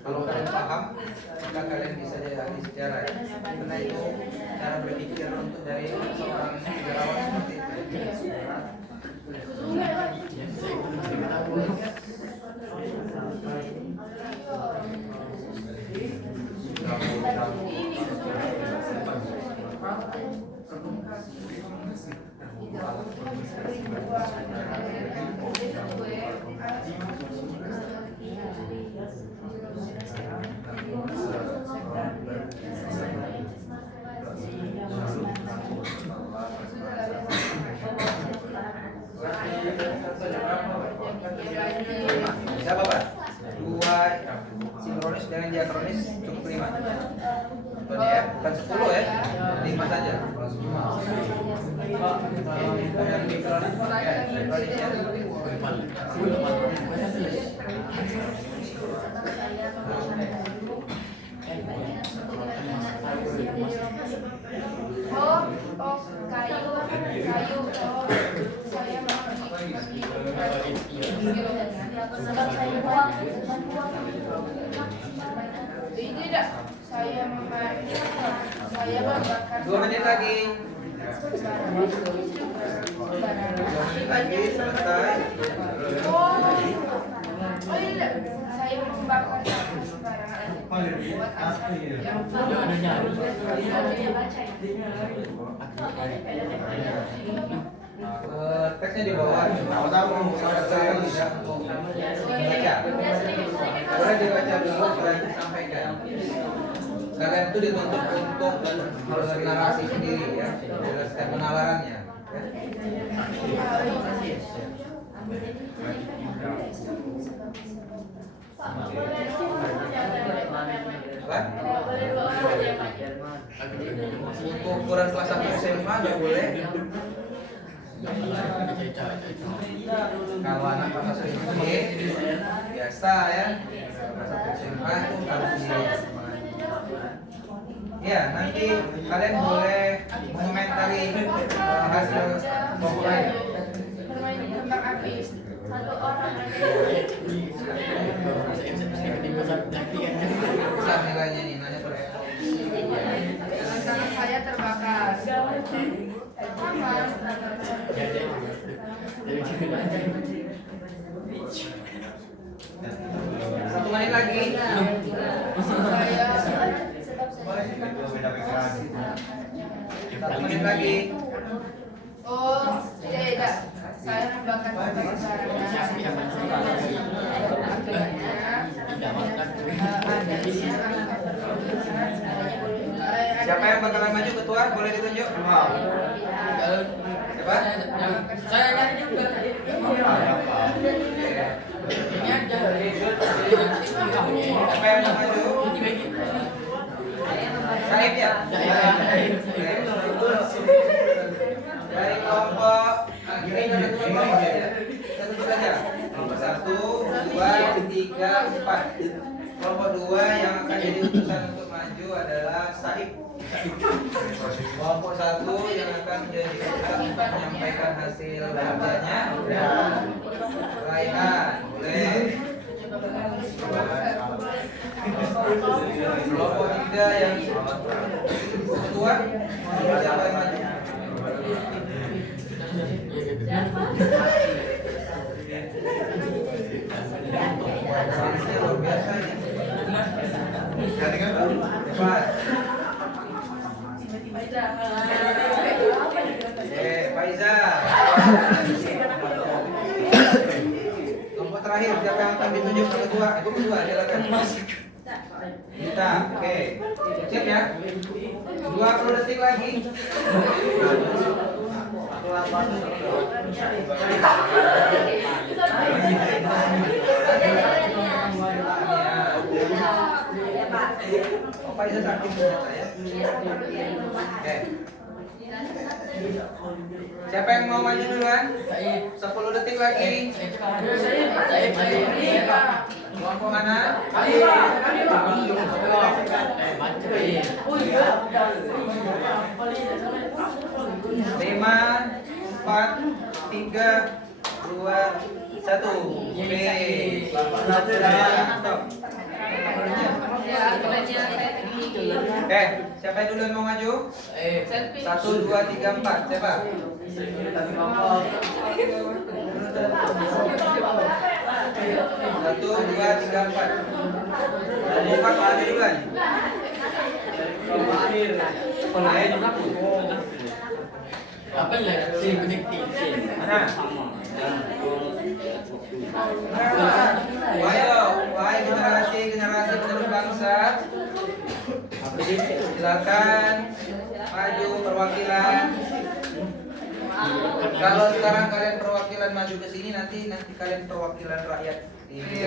kalau kalian paham, maka kalian bisa jadi ahli sejarah. Karena itu cara berpikir untuk dari seorang sejarawan seperti itu. Bisa Bapak? 2 sinkronis dengan diakronis cukup 5. Contohnya ya, bukan 10 ya, 5 saja. Yang diakronis ya, sinkronis ya. Kayu, saya mau tidak, saya membakar 2 menit lagi. Lagi selesai. Oh iya, saya membakar sampah sembarangan buat asap yang Teksnya di bawah. Tahu-tahu saya tidak membaca. Boleh dibaca dulu setelah disampaikan. Kalian itu dituntut untuk narasi sendiri ya, jelaskan penalarannya. Untuk ukuran kelas 1 SMA nggak boleh. Kalau anak kelas 1 SMA biasa ya, kelas 1 SMA itu harus di. Ya, nanti kalian boleh komentari hasil pemulai. Bermain di kembang api. Satu orang Besar nilainya nih, nanya terus. tangan saya terbakar. Satu menit lagi. Saya Satu menit lagi. oh tidak, saya membakar barangnya. Siapa yang bakalan maju ketua? Boleh ditunjuk? Siapa? Saya juga. Ini aja. Siapa yang mau maju? Saib ya? Dari kelompok ini ada dua kelompok ya? Satu saja. Satu, dua, tiga, empat. Kelompok dua yang akan jadi utusan untuk maju adalah Saib. Kelompok satu yang akan menjadi utusan untuk menyampaikan hasil kerjanya Raihan, boleh. Kelompok tiga yang ketua, siapa yang maju? Hasil luar biasa ini. Cepat. Faiza. Kelompok terakhir siapa yang akan ditunjuk ketua? Ibu ketua, silakan. Kita, oke. Siap ya? 20 detik lagi. Oh, Faiza sakit ternyata ya. Oke. Siapa yang mau maju duluan? 10 detik lagi. Kelompok mana? 5, 4, 3, 2, 1. Oke. Stop. Oke, siapa yang duluan mau maju? 1, 2, 3, 4. Siapa? 1, 2, 3, 4. Empat maju duluan. Apa lah? Mana? Ayo, wahai generasi penerus bangsa, silakan maju perwakilan. Kalau sekarang kalian perwakilan maju ke sini, nanti kalian perwakilan rakyat. Oke,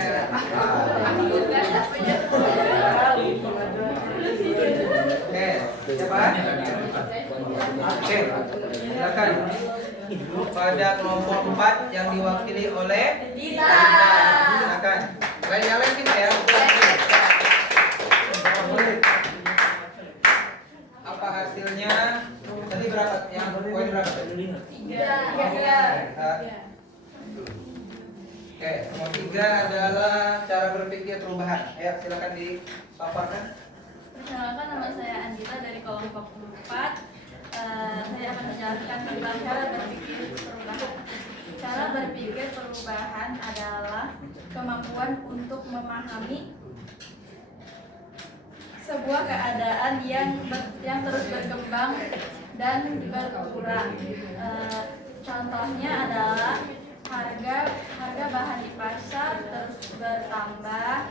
siapa? Oke, silakan. Pada kelompok 4 yang diwakili oleh Dita. Silakan. Kalian nyalain kita ya. Apa hasilnya? Tadi berapa? Yang poin berapa? 3. Oke, nomor 3 adalah cara berpikir perubahan. Ayo, silakan dipaparkan. Perkenalkan, nama saya Andita dari kelompok 4. Saya akan menjelaskan tentang cara berpikir perubahan. Cara berpikir perubahan adalah kemampuan untuk memahami sebuah keadaan yang terus berkembang dan berkurang. Contohnya adalah harga bahan di pasar terus bertambah.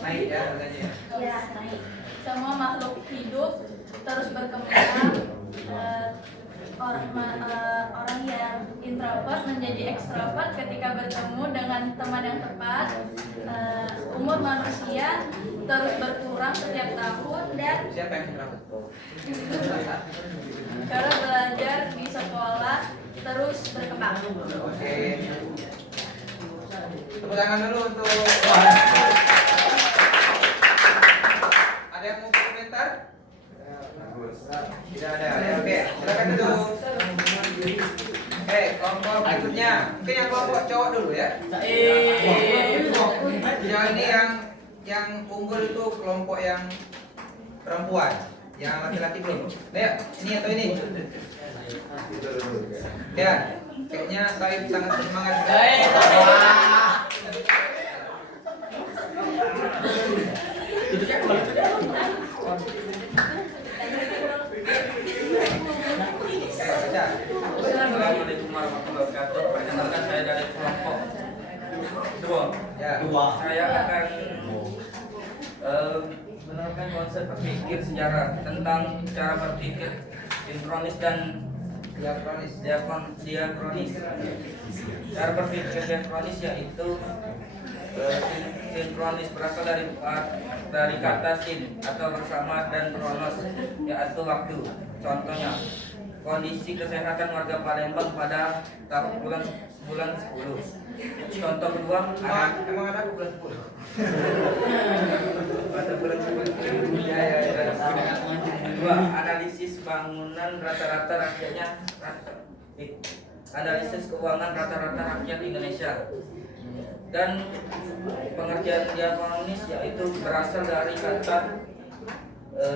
Naik ya harganya. Ya, naik. Semua makhluk hidup terus berkembang. Orang yang introvert menjadi ekstrovert ketika bertemu dengan teman yang tepat. Umur manusia terus berkurang setiap tahun dan Siapa yang berapa? cara belajar di sekolah terus berkembang. Oke. Tepuk tangan dulu untuk. Ada yang mau komentar? Tidak ada. Ya, oke. silakan duduk. Oke, kelompok berikutnya. Mungkin yang kelompok cowok dulu ya. Yang ini yang unggul itu kelompok yang perempuan, yang laki-laki belum. Ya, ini atau ini? Ya, kayaknya Saif sangat semangat. Assalamualaikum warahmatullahi wabarakatuh. Perkenalkan saya dari kelompok dua. Saya akan menerangkan konsep berpikir sejarah tentang cara berpikir sinkronis dan diakronis. Cara berpikir sinkronis yaitu sinkronis berasal dari kata sin atau bersama dan kronos yaitu waktu. Contohnya kondisi kesehatan warga Palembang pada bulan 10. Contoh kedua, Emang ada bulan 10? pada bulan 10. Kedua, analisis bangunan rata-rata rakyatnya, analisis keuangan rata-rata rakyat Indonesia. Dan pengertian diakronis yaitu berasal dari kata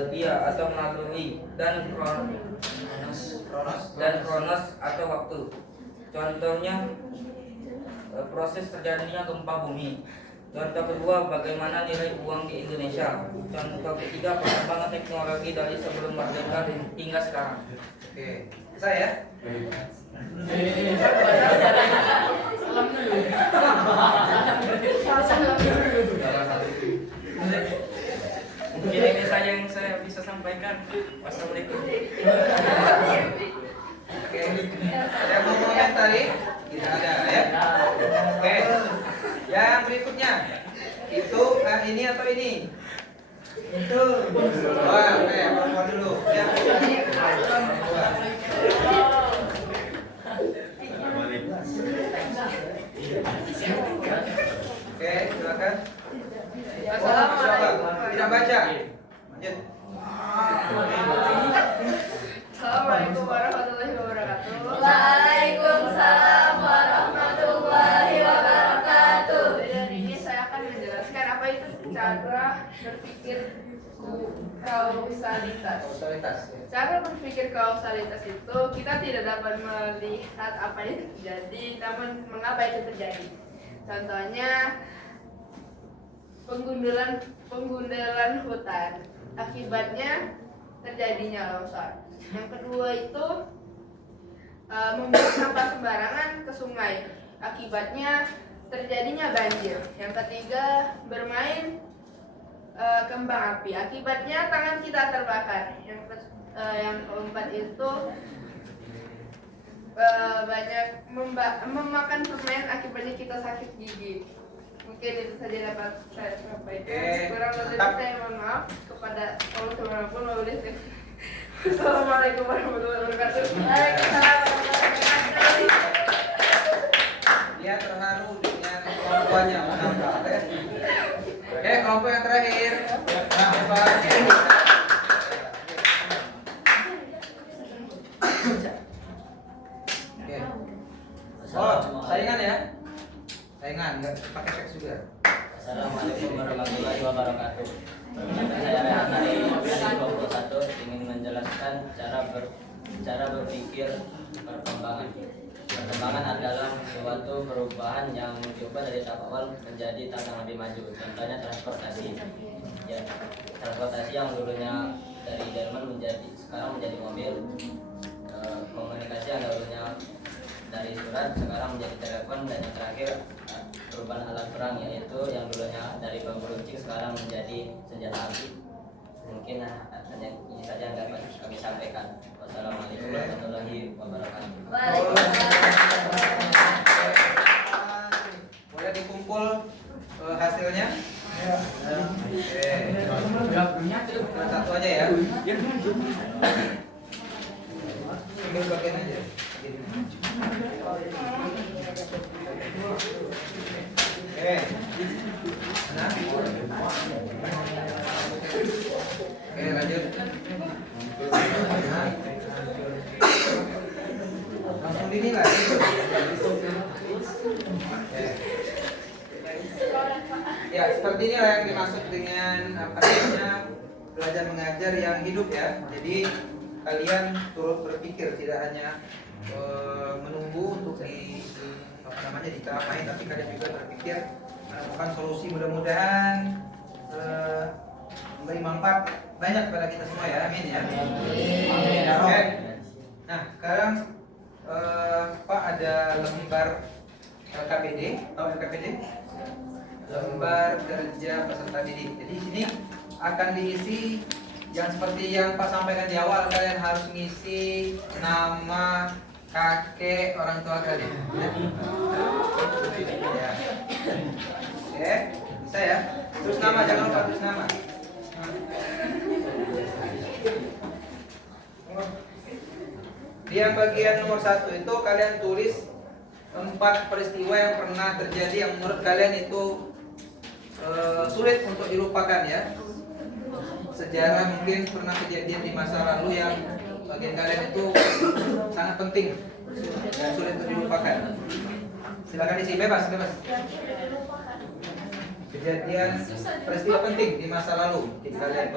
dia atau melalui dan kronos atau waktu. Contohnya proses terjadinya gempa bumi. Contoh kedua, bagaimana nilai uang di Indonesia. Contoh ketiga, perkembangan teknologi dari sebelum merdeka hingga sekarang. Oke, saya. Mungkin ini saja yang saya bisa sampaikan. Wassalamualaikum. Oke, ada mau komentari? Tidak ada ya. Oke, yang berikutnya itu ini atau ini? Itu. Wah, oke, perempuan dulu. Ya. Oke, silakan. Tidak baca. Lanjut. Assalamualaikum warahmatullahi wabarakatuh. Waalaikumsalam warahmatullahi wabarakatuh. Dari ini saya akan menjelaskan apa itu cara berpikir kausalitas. Cara berpikir kausalitas itu kita tidak dapat melihat apa yang terjadi, namun mengapa itu terjadi. Contohnya penggundulan hutan, akibatnya terjadinya longsor. Yang kedua itu membuang sampah sembarangan ke sungai, akibatnya terjadinya banjir. Yang ketiga, bermain kembang api, akibatnya tangan kita terbakar. Yang keempat itu banyak memakan permen, akibatnya kita sakit gigi. Mungkin itu saja dapat saya sampaikan. Kurang lebih saya mohon maaf kepada Allah Subhanahu wa taala. Assalamualaikum warahmatullahi wabarakatuh. Waalaikumsalam warahmatullahi wabarakatuh. Dia terharu dengan kelompoknya. Oke, kelompok yang terakhir. Oke. Oh, saingan ya? Saingan, nggak pakai seks juga. Assalamualaikum warahmatullahi wabarakatuh. Saya Rehan dari kelompok 1 ingin menjelaskan cara berpikir perkembangan. Perkembangan adalah suatu perubahan yang diubah dari tahap awal menjadi tahap lebih maju. Contohnya transportasi. Ya, transportasi yang dulunya dari Jerman sekarang menjadi mobil. Komunikasi yang dulunya dari surat sekarang menjadi telepon, dan yang terakhir perubahan alat perang, yaitu yang dulunya dari bambu runcing sekarang menjadi senjata api. Mungkin hanya ini saja yang dapat kami sampaikan. Wassalamualaikum warahmatullahi wabarakatuh. Boleh dikumpul hasilnya? Oke. Cuma satu aja ya. Ini bagian aja. Oke. Mana? Oke, lanjut. dinilai. Ya, seperti inilah yang dimaksud dengan apa namanya belajar mengajar yang hidup ya. Jadi kalian turut berpikir, tidak hanya menunggu untuk apa namanya ditamai, tapi kalian juga berpikir menemukan solusi. Mudah-mudahan memberi manfaat banyak pada kita semua ya. Amin ya. Amin. Oke. Nah, sekarang Pak ada lembar LKPD, tahu LKPD? Lembar kerja peserta didik. Jadi di sini akan diisi yang seperti yang Pak sampaikan di awal, kalian harus ngisi nama, kakek, orang tua kalian. Ya. Oke, bisa ya. Terus nama, jangan lupa terus nama. Di yang bagian nomor 1 itu kalian tulis 4 peristiwa yang pernah terjadi yang menurut kalian itu sulit untuk dilupakan ya. Sejarah mungkin pernah kejadian di masa lalu yang bagian kalian itu sangat penting dan sulit untuk dilupakan. Silakan isi bebas. Kejadian peristiwa penting di masa lalu, mungkin kalian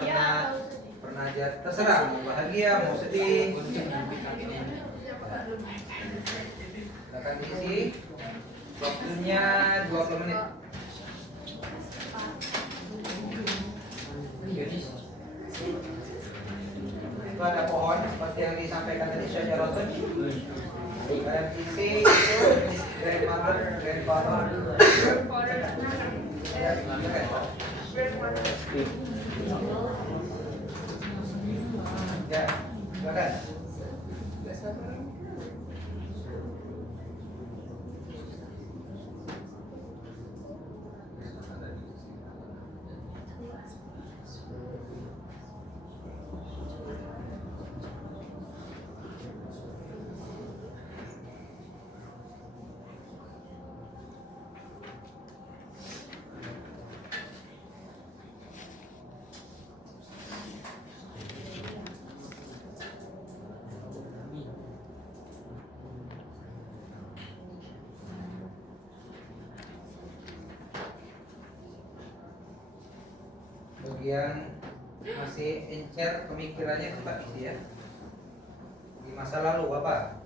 pernah terserah mau bahagia mau sedih. Silakan isi. Waktunya 20 menit. Itu ada pohon seperti yang disampaikan tadi Syajaratun. Kalian isi itu grandmother, grandfather. Ya, silakan. Ya, silakan. Yang masih encer pemikirannya tetap isi ya. Di masa lalu apa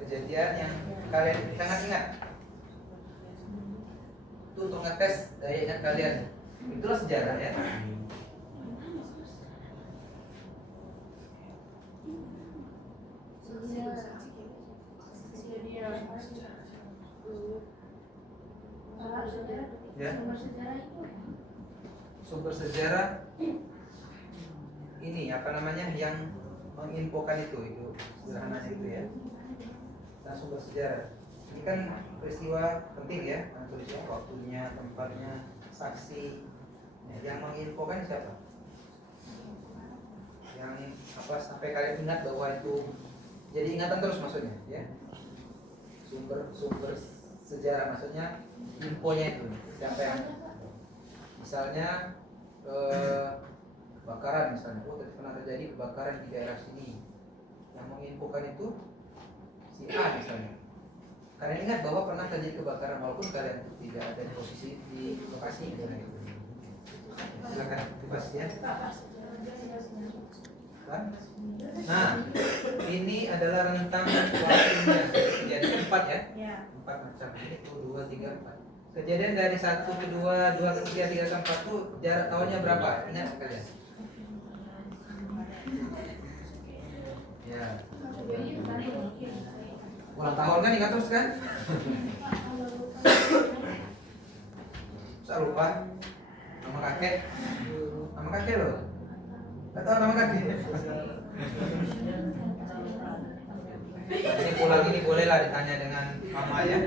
kejadian yang kalian sangat ingat, itu untuk ngetes daya ingat kalian. Itulah sejarah ya. Ya. Sumber sejarah ini apa namanya yang menginfokan itu sederhananya itu ya. Nah, sumber sejarah ini kan peristiwa penting ya, kan tulisnya waktunya, tempatnya, saksi. Ya, yang menginfokan siapa? Yang apa sampai kalian ingat bahwa itu jadi ingatan terus maksudnya ya. Sumber sejarah maksudnya infonya itu siapa yang misalnya kebakaran misalnya, pernah terjadi kebakaran di daerah sini, yang menginfokan itu si A misalnya. Kalian ingat bahwa pernah terjadi kebakaran walaupun kalian tidak ada di posisi di lokasi misalnya. Silakan bebas ya. Nah, ini adalah rentang waktunya. Jadi 4 ya? 4 macam ini tuh 2, 3, 4. Kejadian dari 1 ke 2, 2 ke 3, 3 ke 4 tuh jarak tahunnya berapa? Ingat kalian? Ya. Ulang tahun kan ingat terus kan? Saya lupa. Nama kakek. Nama kakek loh. Gak tahu nama kakek. Ini pulang ini bolehlah ditanya dengan mama ya.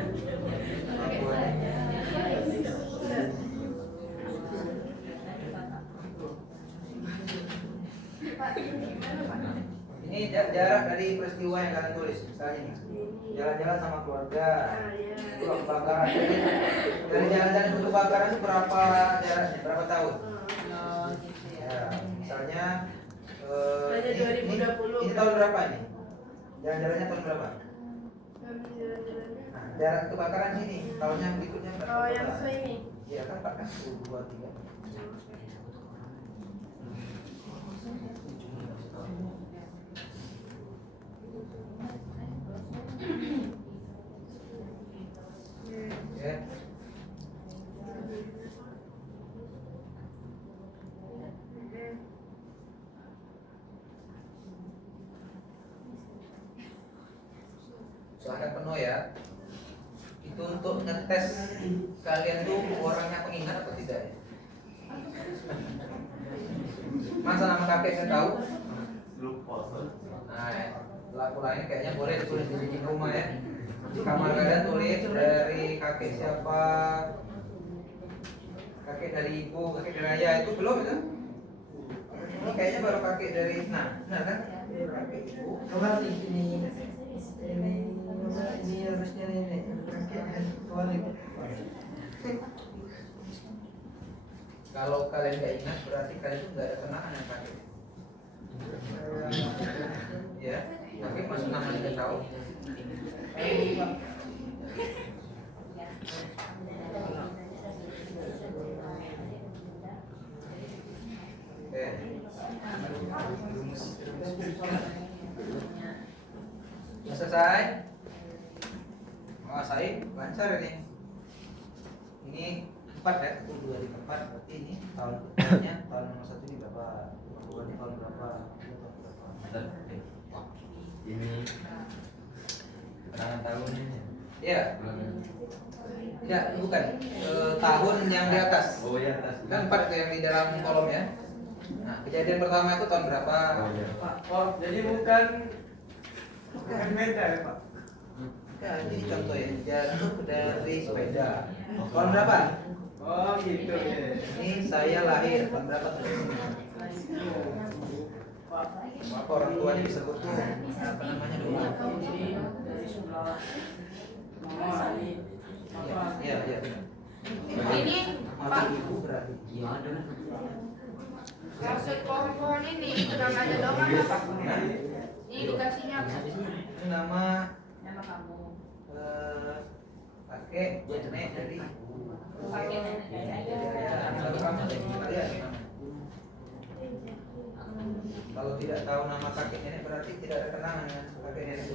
Ini jarak dari peristiwa yang kalian tulis, misalnya nih, jalan-jalan sama keluarga, itu kebakaran. Dari jalan-jalan ke kebakaran itu berapa jaraknya, berapa tahun? Ya, misalnya ini tahun berapa ini? Jalan-jalannya tahun berapa? Nah, jarak kebakaran sini. Tahunnya berikutnya berapa? Oh, yang sesuai ini. Iya kan Pak kan 1, 2, 3. Ya. Silahkan penuh ya. Itu untuk ngetes kalian tuh orangnya pengingat atau tidak ya? Masa nama kakek saya tahu? Nah, ya. Laku lain kayaknya boleh ditulis di dinding rumah ya. Di kamar kalian tulis dari kakek siapa, kakek dari ibu, kakek dari ayah, itu belum itu? Ini kayaknya baru kakek dari, nah kan? Kakek ibu. Ini harusnya nenek, kakek kan tuan. Kalau kalian nggak ingat berarti kalian tuh nggak ada kenangan yang kakek. Ya, kakek masuk nama tidak tahu. Sudah selesai? Oh, saya lancar ini. Ini 4 ya, 1, 2, 3, 4. Berarti ini tahunnya tahun nomor 1 ini berapa? Bukan tahun berapa? Ini kenangan tahun ini. Iya. Ya, bukan. Tahun yang di atas. Oh ya, atas. Kan 4 itu yang di dalam kolom ya. Nah, kejadian pertama itu tahun berapa? Oh iya. Oh, jadi bukan beda ya Pak? Ya, ini contoh ya. Jatuh dari sepeda. Tahun berapa? Oh gitu ya. Ini saya lahir tahun berapa tuh? Apa orang tua disebut tuh apa namanya dulu? Iya, iya. Ini Pak, Ibu berarti. maksud pohon-pohon ini bukan ada doang apa Pak? Ini dikasihnya apa? Ini nama kamu. kakek nenek dari Kakek nenek dari ayah. Lalu kamu dari kalian gimana? Kalau tidak tahu nama kakek nenek berarti tidak ada kenangan ya kakek nenek.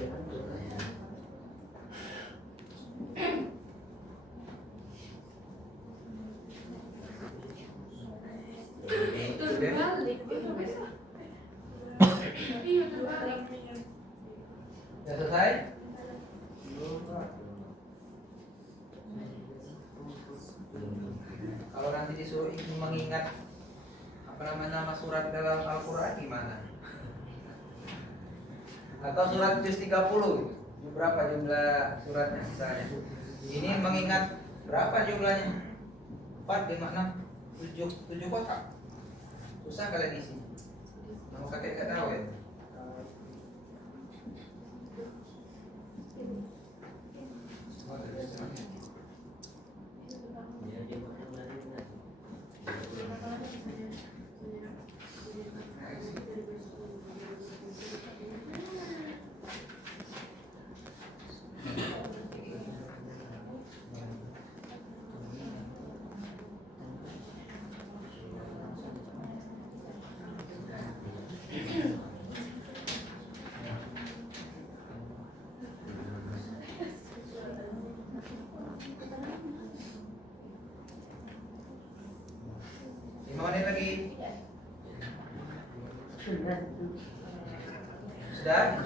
Itu terbalik. Iya terbalik. Sudah selesai? Kalau nanti disuruh ingin mengingat apa nama surat dalam Al-Quran gimana? Atau surat juz 30 berapa jumlah suratnya misalnya? Ini mengingat berapa jumlahnya? 4, 5, 6, 7 kotak. Susah kalian isi. Nama kakek gak tahu ya?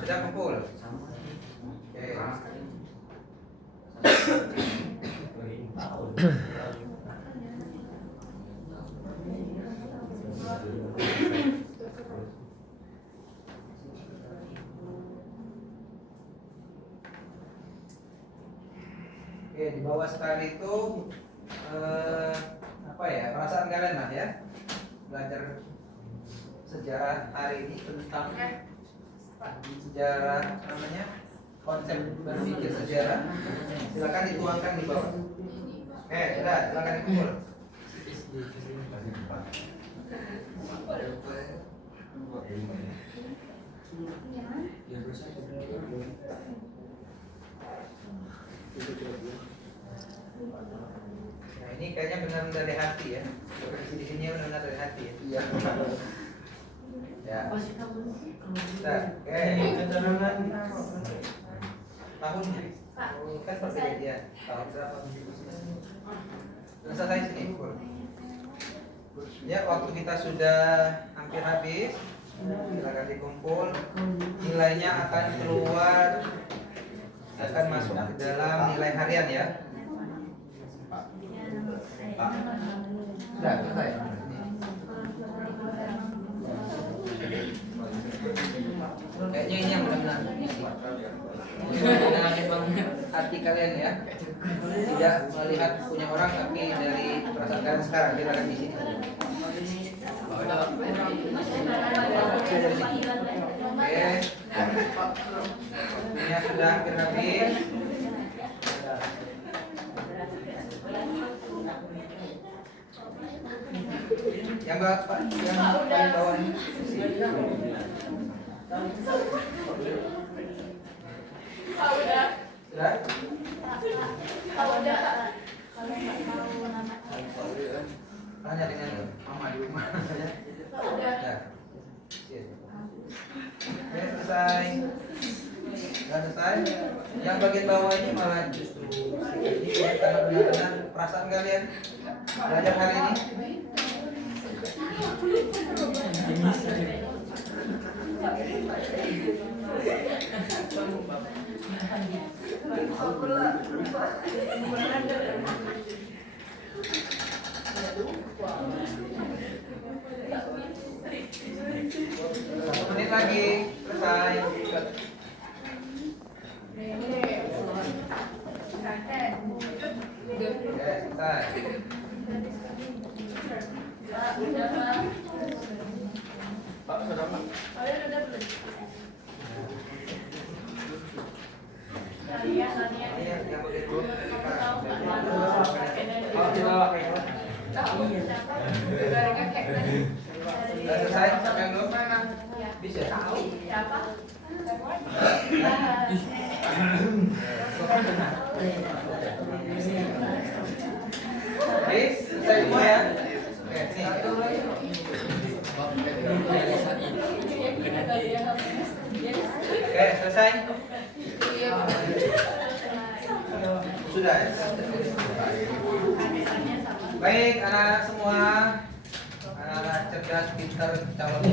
Sudah kumpul. Oke. Oke, di bawah sekali itu apa ya, perasaan kalian lah ya belajar sejarah hari ini tentang sejarah namanya konsep berpikir sejarah. Silakan dituangkan di bawah. Oke, sudah, silakan dikumpul. Nah, ini kayaknya benar-benar dari hati ya. Di sini benar-benar dari hati ya. Iya. Ya. Nah, oke. Tahunnya. Kan berbeda tahun berapa? Selesai sini. Ya, waktu kita sudah hampir habis. Silakan dikumpul. Nilainya akan keluar, akan masuk ke dalam nilai harian ya. Sudah selesai. Kayaknya ini yang benar-benar dengan hati kalian ya. Tidak melihat punya orang, tapi dari perasaan kalian sekarang. Silakan di sini. Oke. Ini sudah hampir habis. Yang bapak, yang paling bawah ini. Sudah? Tanya dengan mama di rumah. Ya. Oke, selesai. Sudah selesai. Yang bagian bawah ini malah justru ini ya, karena benar-benar perasaan kalian belajar hari ini. Satu menit lagi selesai. Oke, selesai. Pak, sudah Pak. Yang begitu. Sudah selesai sampai belum? Bisa. Oke, selesai semua ya. Oke, oke, selesai. Sudah ya. Baik, anak-anak semua, anak-anak cerdas, pintar, calon.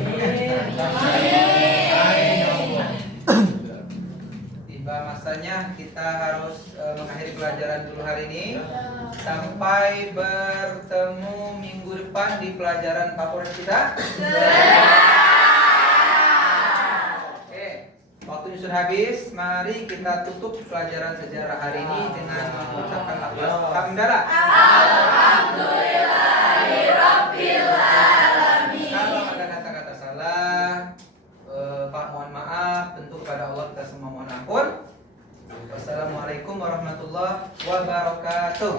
Tiba masanya kita harus mengakhiri pelajaran dulu hari ini. Sampai bertemu minggu depan di pelajaran favorit kita. Oke, waktunya sudah habis. Mari kita tutup pelajaran sejarah hari ini dengan mengucapkan lafaz hamdalah. Alhamdulillahirobbilalamin. Kalau ada kata-kata salah, Pak mohon maaf. Tentu kepada Allah kita semua mohon ampun. Wassalamualaikum warahmatullahi wabarakatuh.